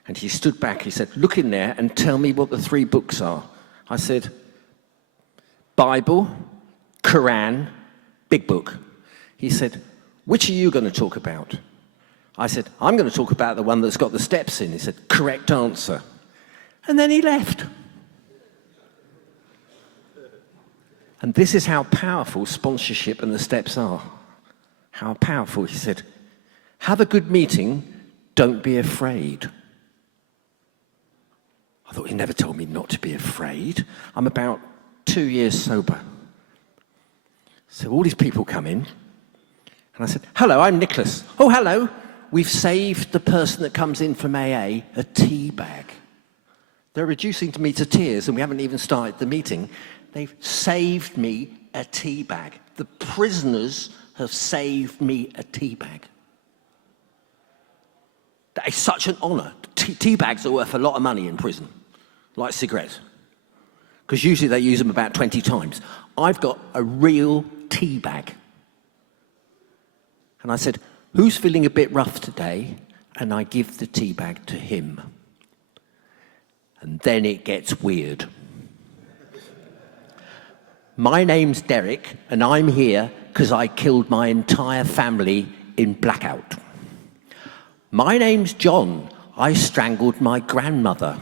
And he stood back, he said, "Look in there and tell me what the 3 books are." I said, "Bible, Quran, big book." He said, which are you going to talk about? I said, I'm going to talk about the one that's got the steps in. He said, correct answer. And then he left. And this is how powerful sponsorship and the steps are. How powerful. He said, have a good meeting, don't be afraid. I thought he never told me not to be afraid. I'm about 2 years sober. So all these people come in, and I said, hello, I'm Nicholas. Oh, hello. We've saved the person that comes in from AA a tea bag. They're reducing me to tears, and we haven't even started the meeting. They've saved me a tea bag. The prisoners have saved me a tea bag. That is such an honour. Tea bags are worth a lot of money in prison, like cigarettes, because usually they use them about 20 times. I've got a real tea bag. And I said, who's feeling a bit rough today? And I give the tea bag to him. And then it gets weird. My name's Derek, and I'm here because I killed my entire family in blackout. My name's John. I strangled my grandmother.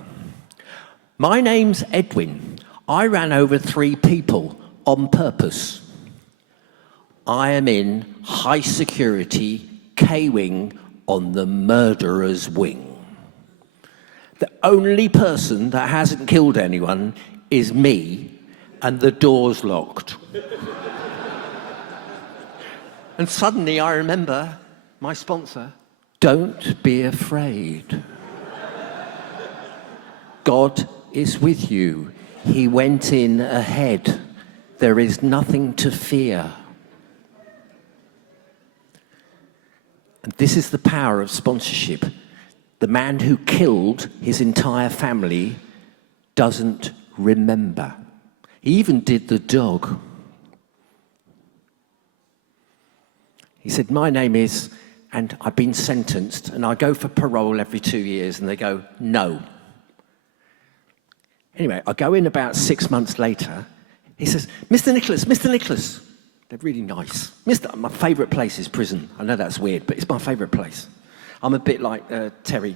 My name's Edwin. I ran over 3 people on purpose. I am in high security K-wing on the murderer's wing. The only person that hasn't killed anyone is me, and the door's locked. And suddenly I remember my sponsor, don't be afraid. God is with you. He went in ahead. There is nothing to fear. And this is the power of sponsorship. The man who killed his entire family doesn't remember. He even did the dog. He said, my name is, and I've been sentenced, and I go for parole every 2 years, and they go, no. Anyway, I go in about 6 months later. He says, Mr. Nicholas. They're really nice. My favourite place is prison. I know that's weird, but it's my favourite place. I'm a bit like Terry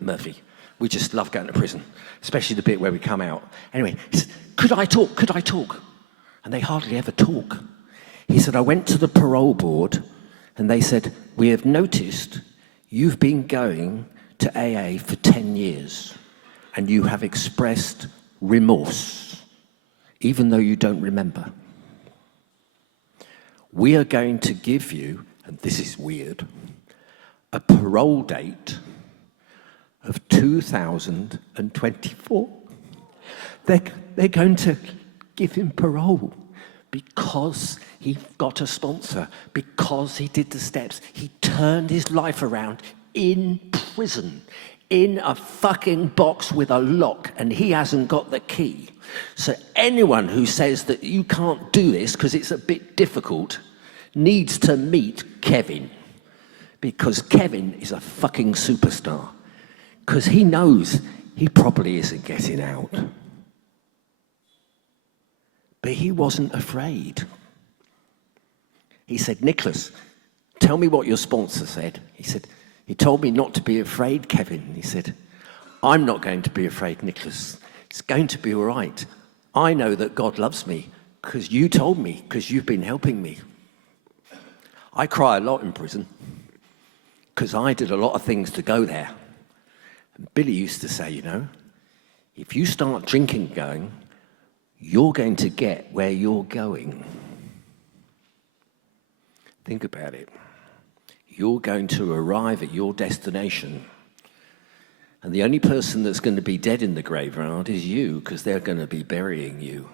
Murphy. We just love going to prison, especially the bit where we come out. Anyway, he said, could I talk? And they hardly ever talk. He said, I went to the parole board, and they said, we have noticed you've been going to AA for 10 years, and you have expressed remorse, even though you don't remember. We are going to give you, and this is weird, a parole date of 2024. They're going to give him parole because he got a sponsor, because he did the steps. He turned his life around in prison, in a fucking box with a lock, and he hasn't got the key. So anyone who says that you can't do this because it's a bit difficult needs to meet Kevin, because Kevin is a fucking superstar, because he knows he probably isn't getting out. But he wasn't afraid. He said, Nicholas, tell me what your sponsor said. He said, he told me not to be afraid, Kevin. He said, I'm not going to be afraid, Nicholas. It's going to be all right. I know that God loves me because you told me, because you've been helping me. I cry a lot in prison because I did a lot of things to go there. And Billy used to say, you know, if you start drinking and going, you're going to get where you're going. Think about it. You're going to arrive at your destination. And the only person that's going to be dead in the graveyard is you, because they're going to be burying you.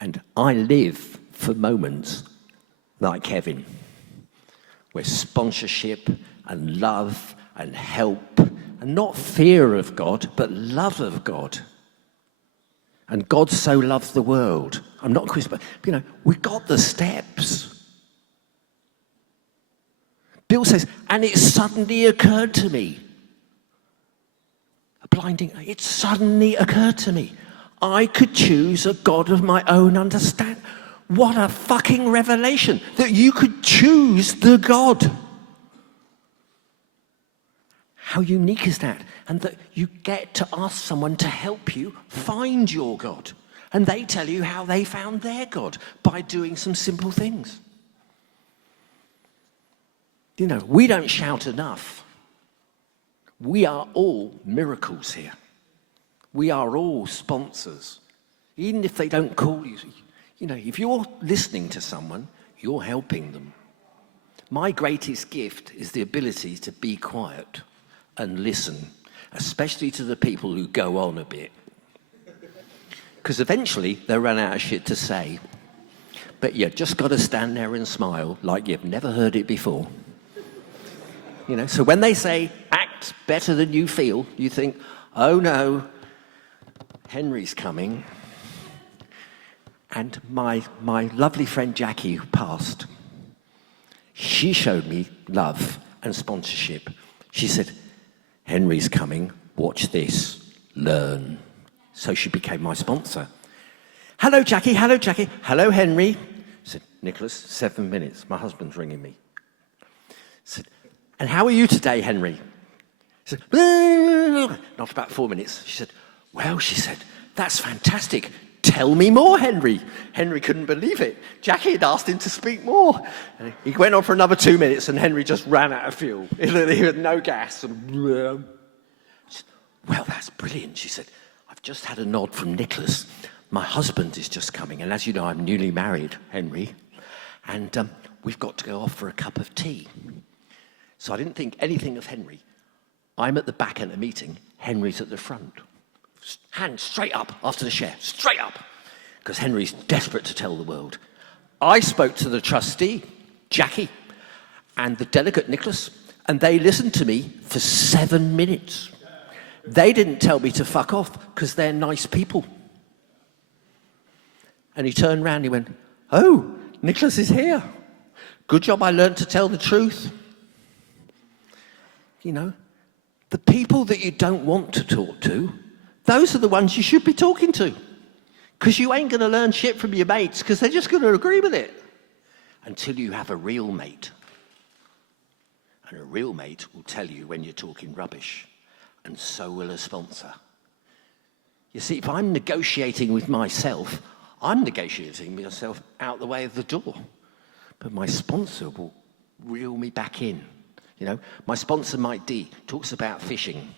And I live for moments like Kevin, where sponsorship and love and help, and not fear of God, but love of God. And God so loved the world. I'm not a Christian, but, you know, we got the steps. Bill says, and it suddenly occurred to me. It suddenly occurred to me. I could choose a God of my own understanding. What a fucking revelation that you could choose the God. How unique is that? And that you get to ask someone to help you find your God. And they tell you how they found their God by doing some simple things. You know, we don't shout enough. We are all miracles here. We are all sponsors. Even if they don't call you, you know, if you're listening to someone, you're helping them. My greatest gift is the ability to be quiet and listen, especially to the people who go on a bit. Because eventually they'll run out of shit to say. But you just got to stand there and smile like you've never heard it before. You know, so when they say, act better than you feel, you think, oh no, Henry's coming. And my lovely friend Jackie, who passed, she showed me love and sponsorship. She said, Henry's coming, watch this, learn. So she became my sponsor. Hello, Jackie, hello, Jackie. Hello, Henry. I said, Nicholas, 7 minutes, my husband's ringing me. I said, and how are you today, Henry? She said, and after about 4 minutes, she said, well, she said, that's fantastic. Tell me more, Henry. Henry couldn't believe it. Jackie had asked him to speak more. And he went on for another 2 minutes, and Henry just ran out of fuel. He had no gas. And said, well, that's brilliant. She said, I've just had a nod from Nicholas. My husband is just coming. And as you know, I'm newly married, Henry. And we've got to go off for a cup of tea. So I didn't think anything of Henry. I'm at the back at the meeting. Henry's at the front. Hand straight up after the share, straight up. Because Henry's desperate to tell the world. I spoke to the trustee, Jackie, and the delegate, Nicholas, and they listened to me for 7 minutes. They didn't tell me to fuck off because they're nice people. And he turned around and he went, oh, Nicholas is here. Good job I learned to tell the truth. You know, the people that you don't want to talk to, those are the ones you should be talking to. Because you ain't going to learn shit from your mates because they're just going to agree with it. Until you have a real mate. And a real mate will tell you when you're talking rubbish. And so will a sponsor. You see, if I'm negotiating with myself, I'm negotiating myself out the way of the door. But my sponsor will reel me back in. You know, my sponsor, Mike D, talks about fishing.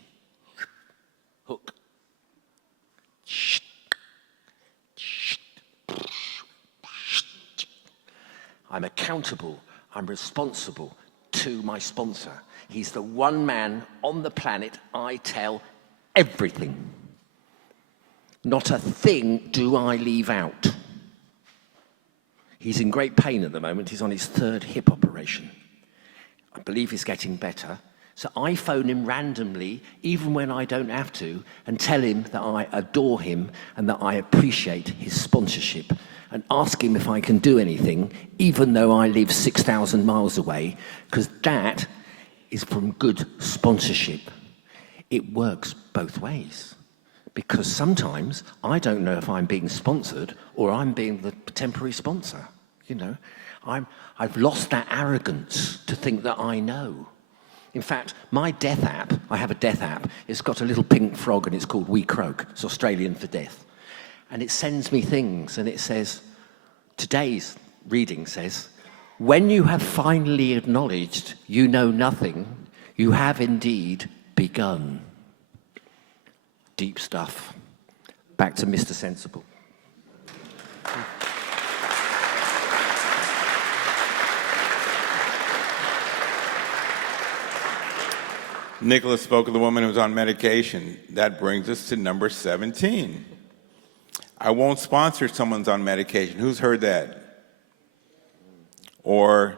Hook. I'm accountable, I'm responsible to my sponsor. He's the one man on the planet I tell everything. Not a thing do I leave out. He's in great pain at the moment. He's on his 3rd hip operation. I believe he's getting better. So I phone him randomly, even when I don't have to, and tell him that I adore him and that I appreciate his sponsorship, and ask him if I can do anything, even though I live 6,000 miles away, because that is from good sponsorship. It works both ways, because sometimes I don't know if I'm being sponsored or I'm being the temporary sponsor. You know, I've lost that arrogance to think that I know. In fact, my death app, I have a death app, it's got a little pink frog and it's called We Croak. It's Australian for death. And it sends me things and it says, today's reading says, when you have finally acknowledged you know nothing, you have indeed begun. Deep stuff. Back to Mr. Sensible. Nicholas spoke of the woman who was on medication. That brings us to number 17. I won't sponsor someone's on medication. Who's heard that? Or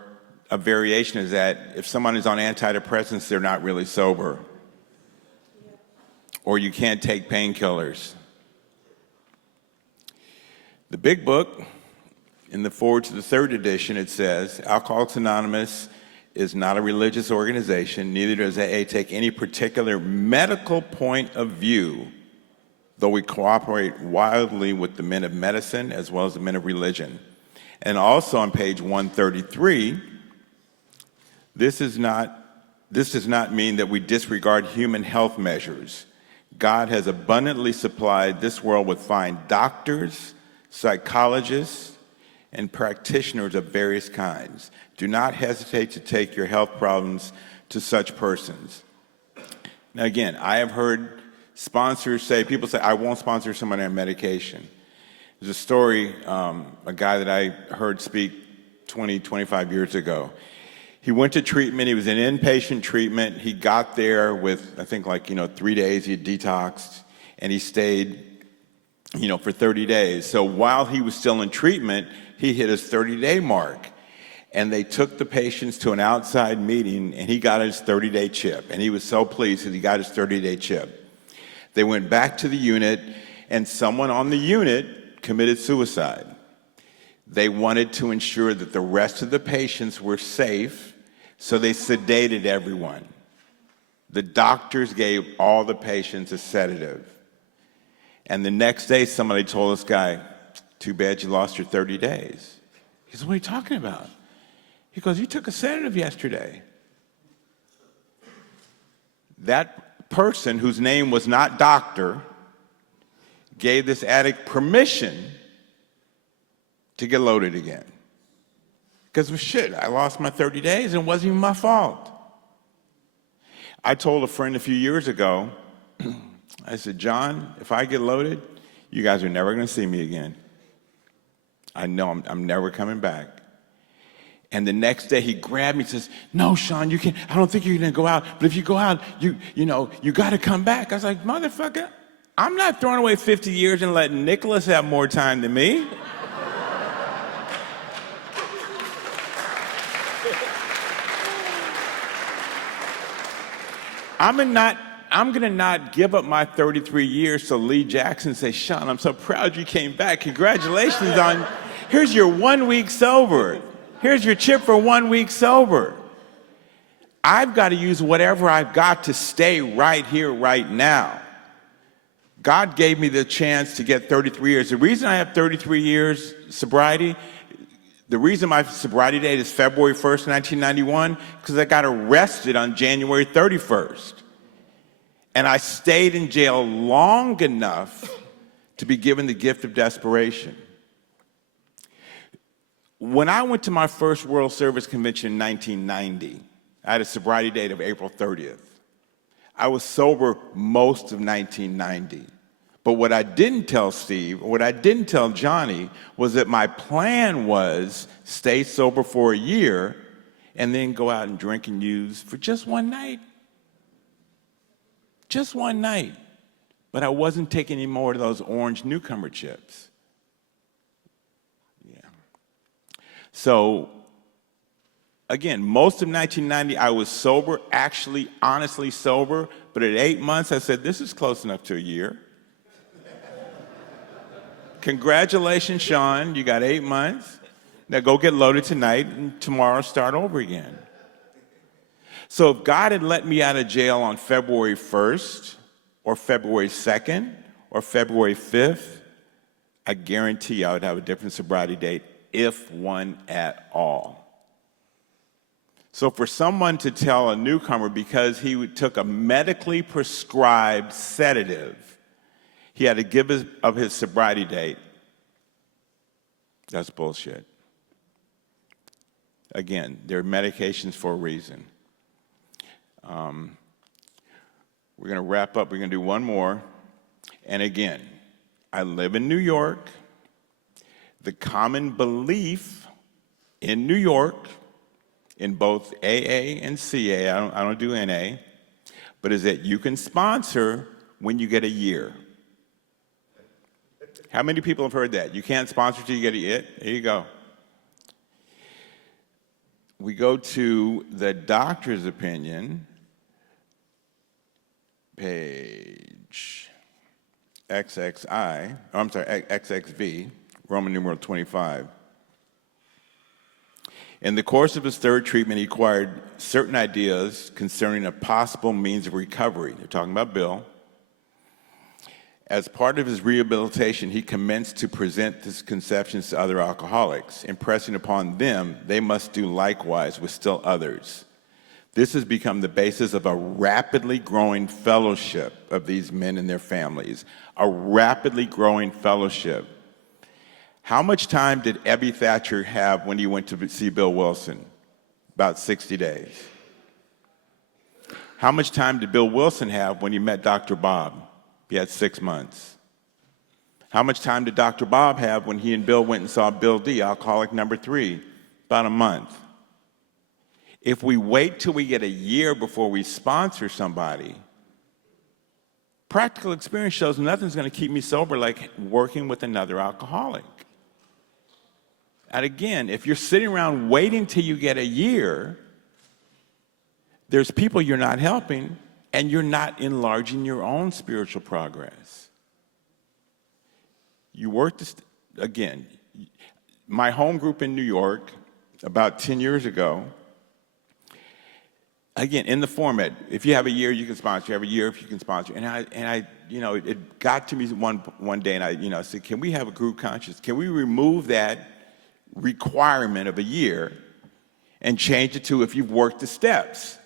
a variation is that if someone is on antidepressants, they're not really sober. Or you can't take painkillers. The big book, in the foreword to the 3rd edition, it says, Alcoholics Anonymous is not a religious organization, neither does AA take any particular medical point of view, though we cooperate wildly with the men of medicine as well as the men of religion. And also on page 133, this does not mean that we disregard human health measures. God has abundantly supplied this world with fine doctors, psychologists, and practitioners of various kinds. Do not hesitate to take your health problems to such persons. Now again, I have heard people say, I won't sponsor someone on medication. There's a story, a guy that I heard speak 20, 25 years ago. He went to treatment. He was in inpatient treatment. He got there with, I think, 3 days. He had detoxed, and he stayed, for 30 days. So while he was still in treatment, he hit his 30-day mark. And they took the patients to an outside meeting, and he got his 30-day chip. And he was so pleased that he got his 30-day chip. They went back to the unit, and someone on the unit committed suicide. They wanted to ensure that the rest of the patients were safe, so they sedated everyone. The doctors gave all the patients a sedative. And the next day, somebody told this guy, too bad you lost your 30 days. He said, what are you talking about? He goes, you took a sedative yesterday. That person, whose name was not doctor, gave this addict permission to get loaded again. Because, well, shit, I lost my 30 days and it wasn't even my fault. I told a friend a few years ago, I said, John, if I get loaded, you guys are never going to see me again. I know I'm never coming back. And the next day he grabbed me and says, no, Sean, you can't. I don't think you're going to go out. But if you go out, you got to come back. I was like, motherfucker, I'm not throwing away 50 years and letting Nicholas have more time than me. I'm going to not give up my 33 years so Lee Jackson say, Sean, I'm so proud you came back. Congratulations here's your 1 week sober. Here's your chip for 1 week sober. I've got to use whatever I've got to stay right here, right now. God gave me the chance to get 33 years. The reason I have 33 years sobriety, the reason my sobriety date is February 1st, 1991, because I got arrested on January 31st. And I stayed in jail long enough to be given the gift of desperation. When I went to my first World Service Convention in 1990, I had a sobriety date of April 30th. I was sober most of 1990. But what I didn't tell Steve, or what I didn't tell Johnny, was that my plan was stay sober for a year and then go out and drink and use for just one night. Just one night. But I wasn't taking any more of those orange newcomer chips. Yeah. So, again, most of 1990 I was sober, actually, honestly sober, but at 8 months I said, this is close enough to a year. Congratulations, Sean, you got 8 months. Now go get loaded tonight and tomorrow start over again. So if God had let me out of jail on February 1st or February 2nd or February 5th, I guarantee I would have a different sobriety date, if one at all. So for someone to tell a newcomer because he took a medically prescribed sedative, he had to give up his sobriety date, that's bullshit. Again, there are medications for a reason. We're going to wrap up. We're going to do one more. And again, I live in New York. The common belief in New York, in both AA and CA, I don't do NA, but is that you can sponsor when you get a year. How many people have heard that? You can't sponsor till you get a year? There you go. We go to the doctor's opinion, page XXV, Roman numeral 25. In the course of his third treatment, he acquired certain ideas concerning a possible means of recovery. They're talking about Bill. As part of his rehabilitation, he commenced to present these conceptions to other alcoholics, impressing upon them they must do likewise with still others. This has become the basis of a rapidly growing fellowship of these men and their families, a rapidly growing fellowship. How much time did Ebby Thatcher have when he went to see Bill Wilson? About 60 days. How much time did Bill Wilson have when he met Dr. Bob? He had 6 months. How much time did Dr. Bob have when he and Bill went and saw Bill D, alcoholic number 3? About a month. If we wait till we get a year before we sponsor somebody, practical experience shows nothing's going to keep me sober like working with another alcoholic. And again, if you're sitting around waiting till you get a year, there's people you're not helping, and you're not enlarging your own spiritual progress. You work this, again, my home group in New York, about 10 years ago, again, in the format, if you have a year, you can sponsor. You have a year, if you can sponsor. And I, it got to me one day, and I said, can we have a group conscience? Can we remove that requirement of a year and change it to if you've worked the steps?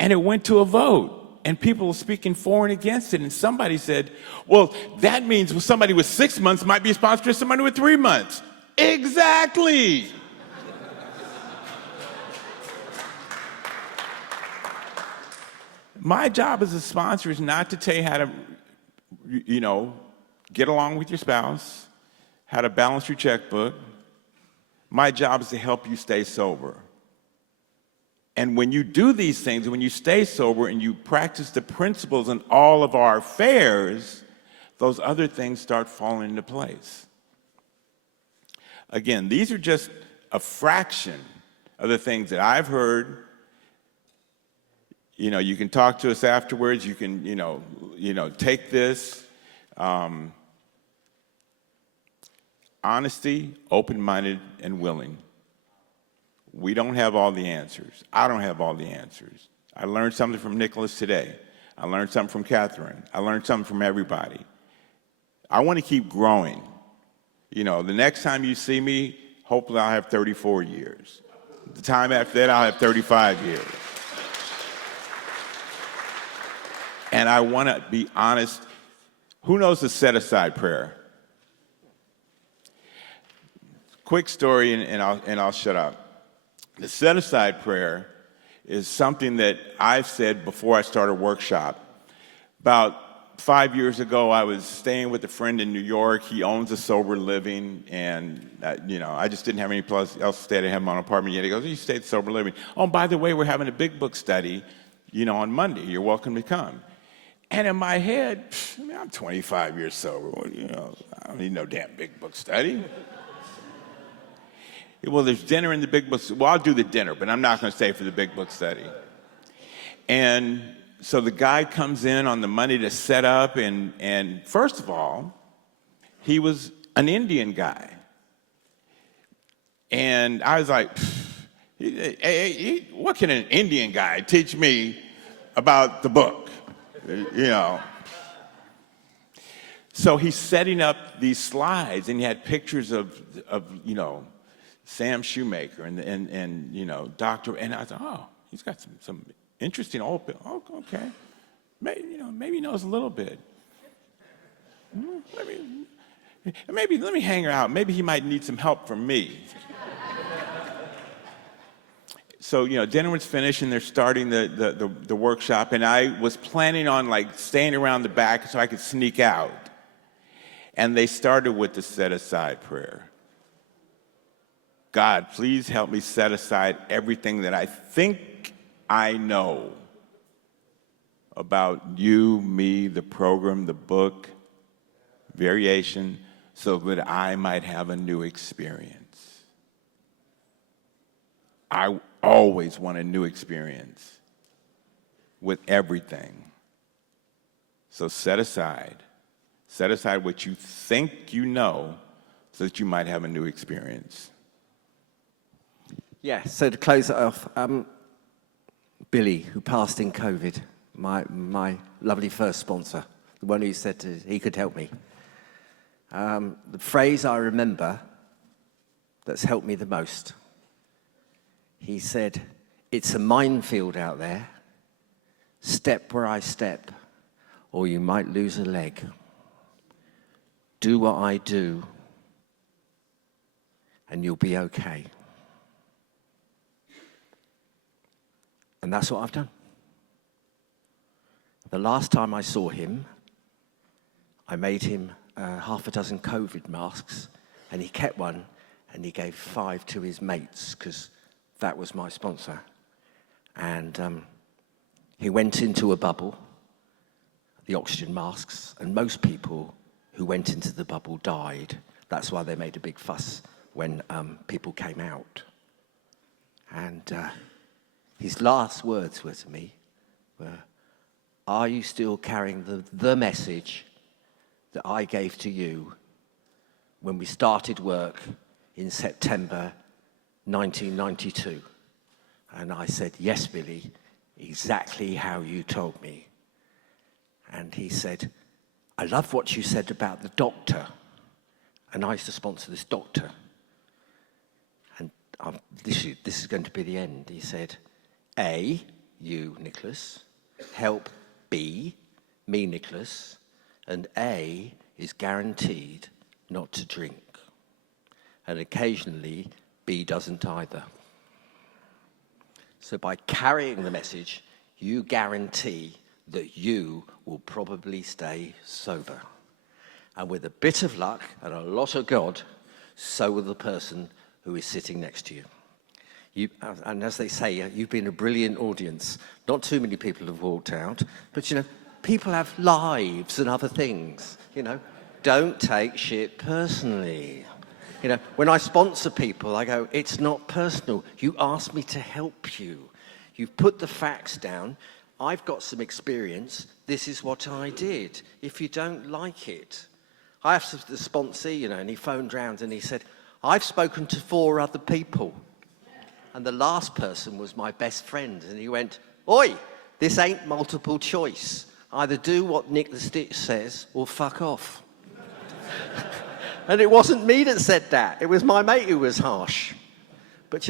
And it went to a vote, and people were speaking for and against it. And somebody said, well, that means somebody with 6 months might be a sponsor to somebody with 3 months. Exactly. My job as a sponsor is not to tell you how to, get along with your spouse, how to balance your checkbook. My job is to help you stay sober. And when you do these things, when you stay sober and you practice the principles in all of our affairs, those other things start falling into place. Again, these are just a fraction of the things that I've heard. You can talk to us afterwards. You can, take this. Honesty, open-minded, and willing. We don't have all the answers. I don't have all the answers. I learned something from Nicholas today. I learned something from Catherine. I learned something from everybody. I want to keep growing. The next time you see me, hopefully I'll have 34 years. The time after that, I'll have 35 years. And I want to be honest. Who knows the set-aside prayer? Quick story, and I'll shut up. The set-aside prayer is something that I've said before I started a workshop. About 5 years ago, I was staying with a friend in New York. He owns a sober living, and I just didn't have any place else to stay. I didn't have my own apartment yet. He goes, "You stay at sober living. Oh, by the way, we're having a big book study, on Monday. You're welcome to come." And in my head, I'm 25 years sober. I don't need no damn big book study. Well, there's dinner in the big book. Well, I'll do the dinner, but I'm not going to stay for the big book study. And so the guy comes in on the Monday to set up, and first of all, he was an Indian guy. And I was like, what can an Indian guy teach me about the book? So he's setting up these slides, and he had pictures of Sam Shoemaker and Doctor, and I thought, oh, he's got some interesting old. Oh, okay, maybe he knows a little bit. Maybe let me hang out. Maybe he might need some help from me. So dinner was finished, and they're starting the workshop, and I was planning on staying around the back so I could sneak out. And they started with the set-aside prayer. God, please help me set aside everything that I think I know about you, me, the program, the book, variation, so that I might have a new experience. I always want a new experience with everything. So set aside what you think you know so that you might have a new experience. Yeah, so to close it off, Billy, who passed in COVID, my lovely first sponsor, the one who said he could help me. The phrase I remember that's helped me the most, he said, "It's a minefield out there. Step where I step, or you might lose a leg. Do what I do, and you'll be okay." And that's what I've done. The last time I saw him, I made him half a dozen COVID masks, and he kept one, and he gave 5 to his mates, because that was my sponsor. And he went into a bubble, the oxygen masks, and most people who went into the bubble died. That's why they made a big fuss when people came out. And his last words were to me were, "Are you still carrying the message that I gave to you when we started work in September 1992? And I said, "Yes, Billy, exactly how you told me." And he said, "I love what you said about the doctor." And I used to sponsor this doctor. And this is going to be the end. He said, "A, you, Nicholas, help B, me, Nicholas, and A is guaranteed not to drink. And occasionally, B doesn't either. So by carrying the message, you guarantee that you will probably stay sober. And with a bit of luck and a lot of God, so will the person who is sitting next to you. And as they say, you've been a brilliant audience. Not too many people have walked out, but people have lives and other things, Don't take shit personally. When I sponsor people, I go, it's not personal. You asked me to help you. You've put the facts down. I've got some experience. This is what I did. If you don't like it. I have the sponsee, and he phoned round and he said, "I've spoken to 4 other people. And the last person was my best friend." And he went, "Oi, this ain't multiple choice. Either do what Nick the Stitch says or fuck off." And it wasn't me that said that. It was my mate who was harsh. But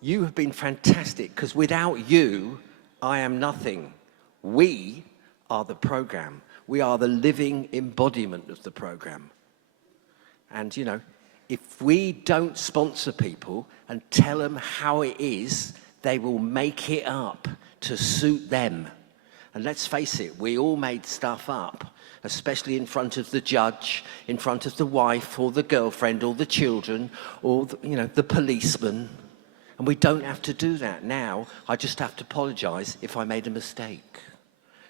you have been fantastic, because without you, I am nothing. We are the program. We are the living embodiment of the program. And, if we don't sponsor people and tell them how it is, they will make it up to suit them. And let's face it, we all made stuff up, especially in front of the judge, in front of the wife or the girlfriend or the children or, the policeman. And we don't have to do that now. I just have to apologize if I made a mistake.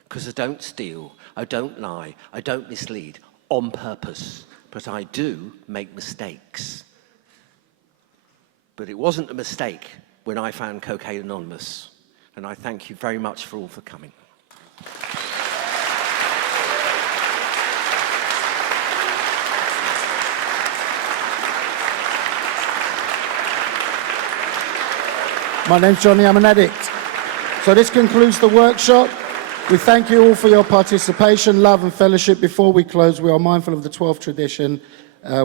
Because I don't steal, I don't lie, I don't mislead on purpose. But I do make mistakes. But it wasn't a mistake when I found Cocaine Anonymous. And I thank you very much for all for coming. My name's Johnny, I'm an addict. So this concludes the workshop. We thank you all for your participation, love and fellowship. Before we close, we are mindful of the 12th tradition,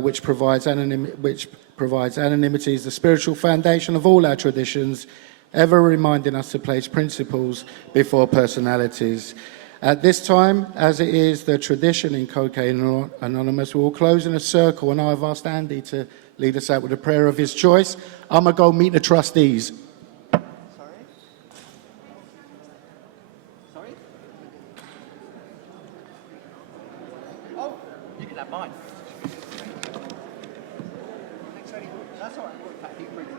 which provides anonymity is the spiritual foundation of all our traditions, ever reminding us to place principles before personalities. At this time, as it is the tradition in Cocaine Anonymous, we will close in a circle, and I've asked Andy to lead us out with a prayer of his choice. I'm going to go meet the trustees. You can have mine. That's all right. You can bring it.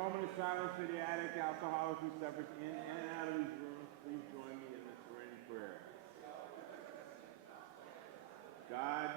moment of silence for the addict, alcoholics, who suffers in and out of these rooms. Please join me in this praying prayer. God,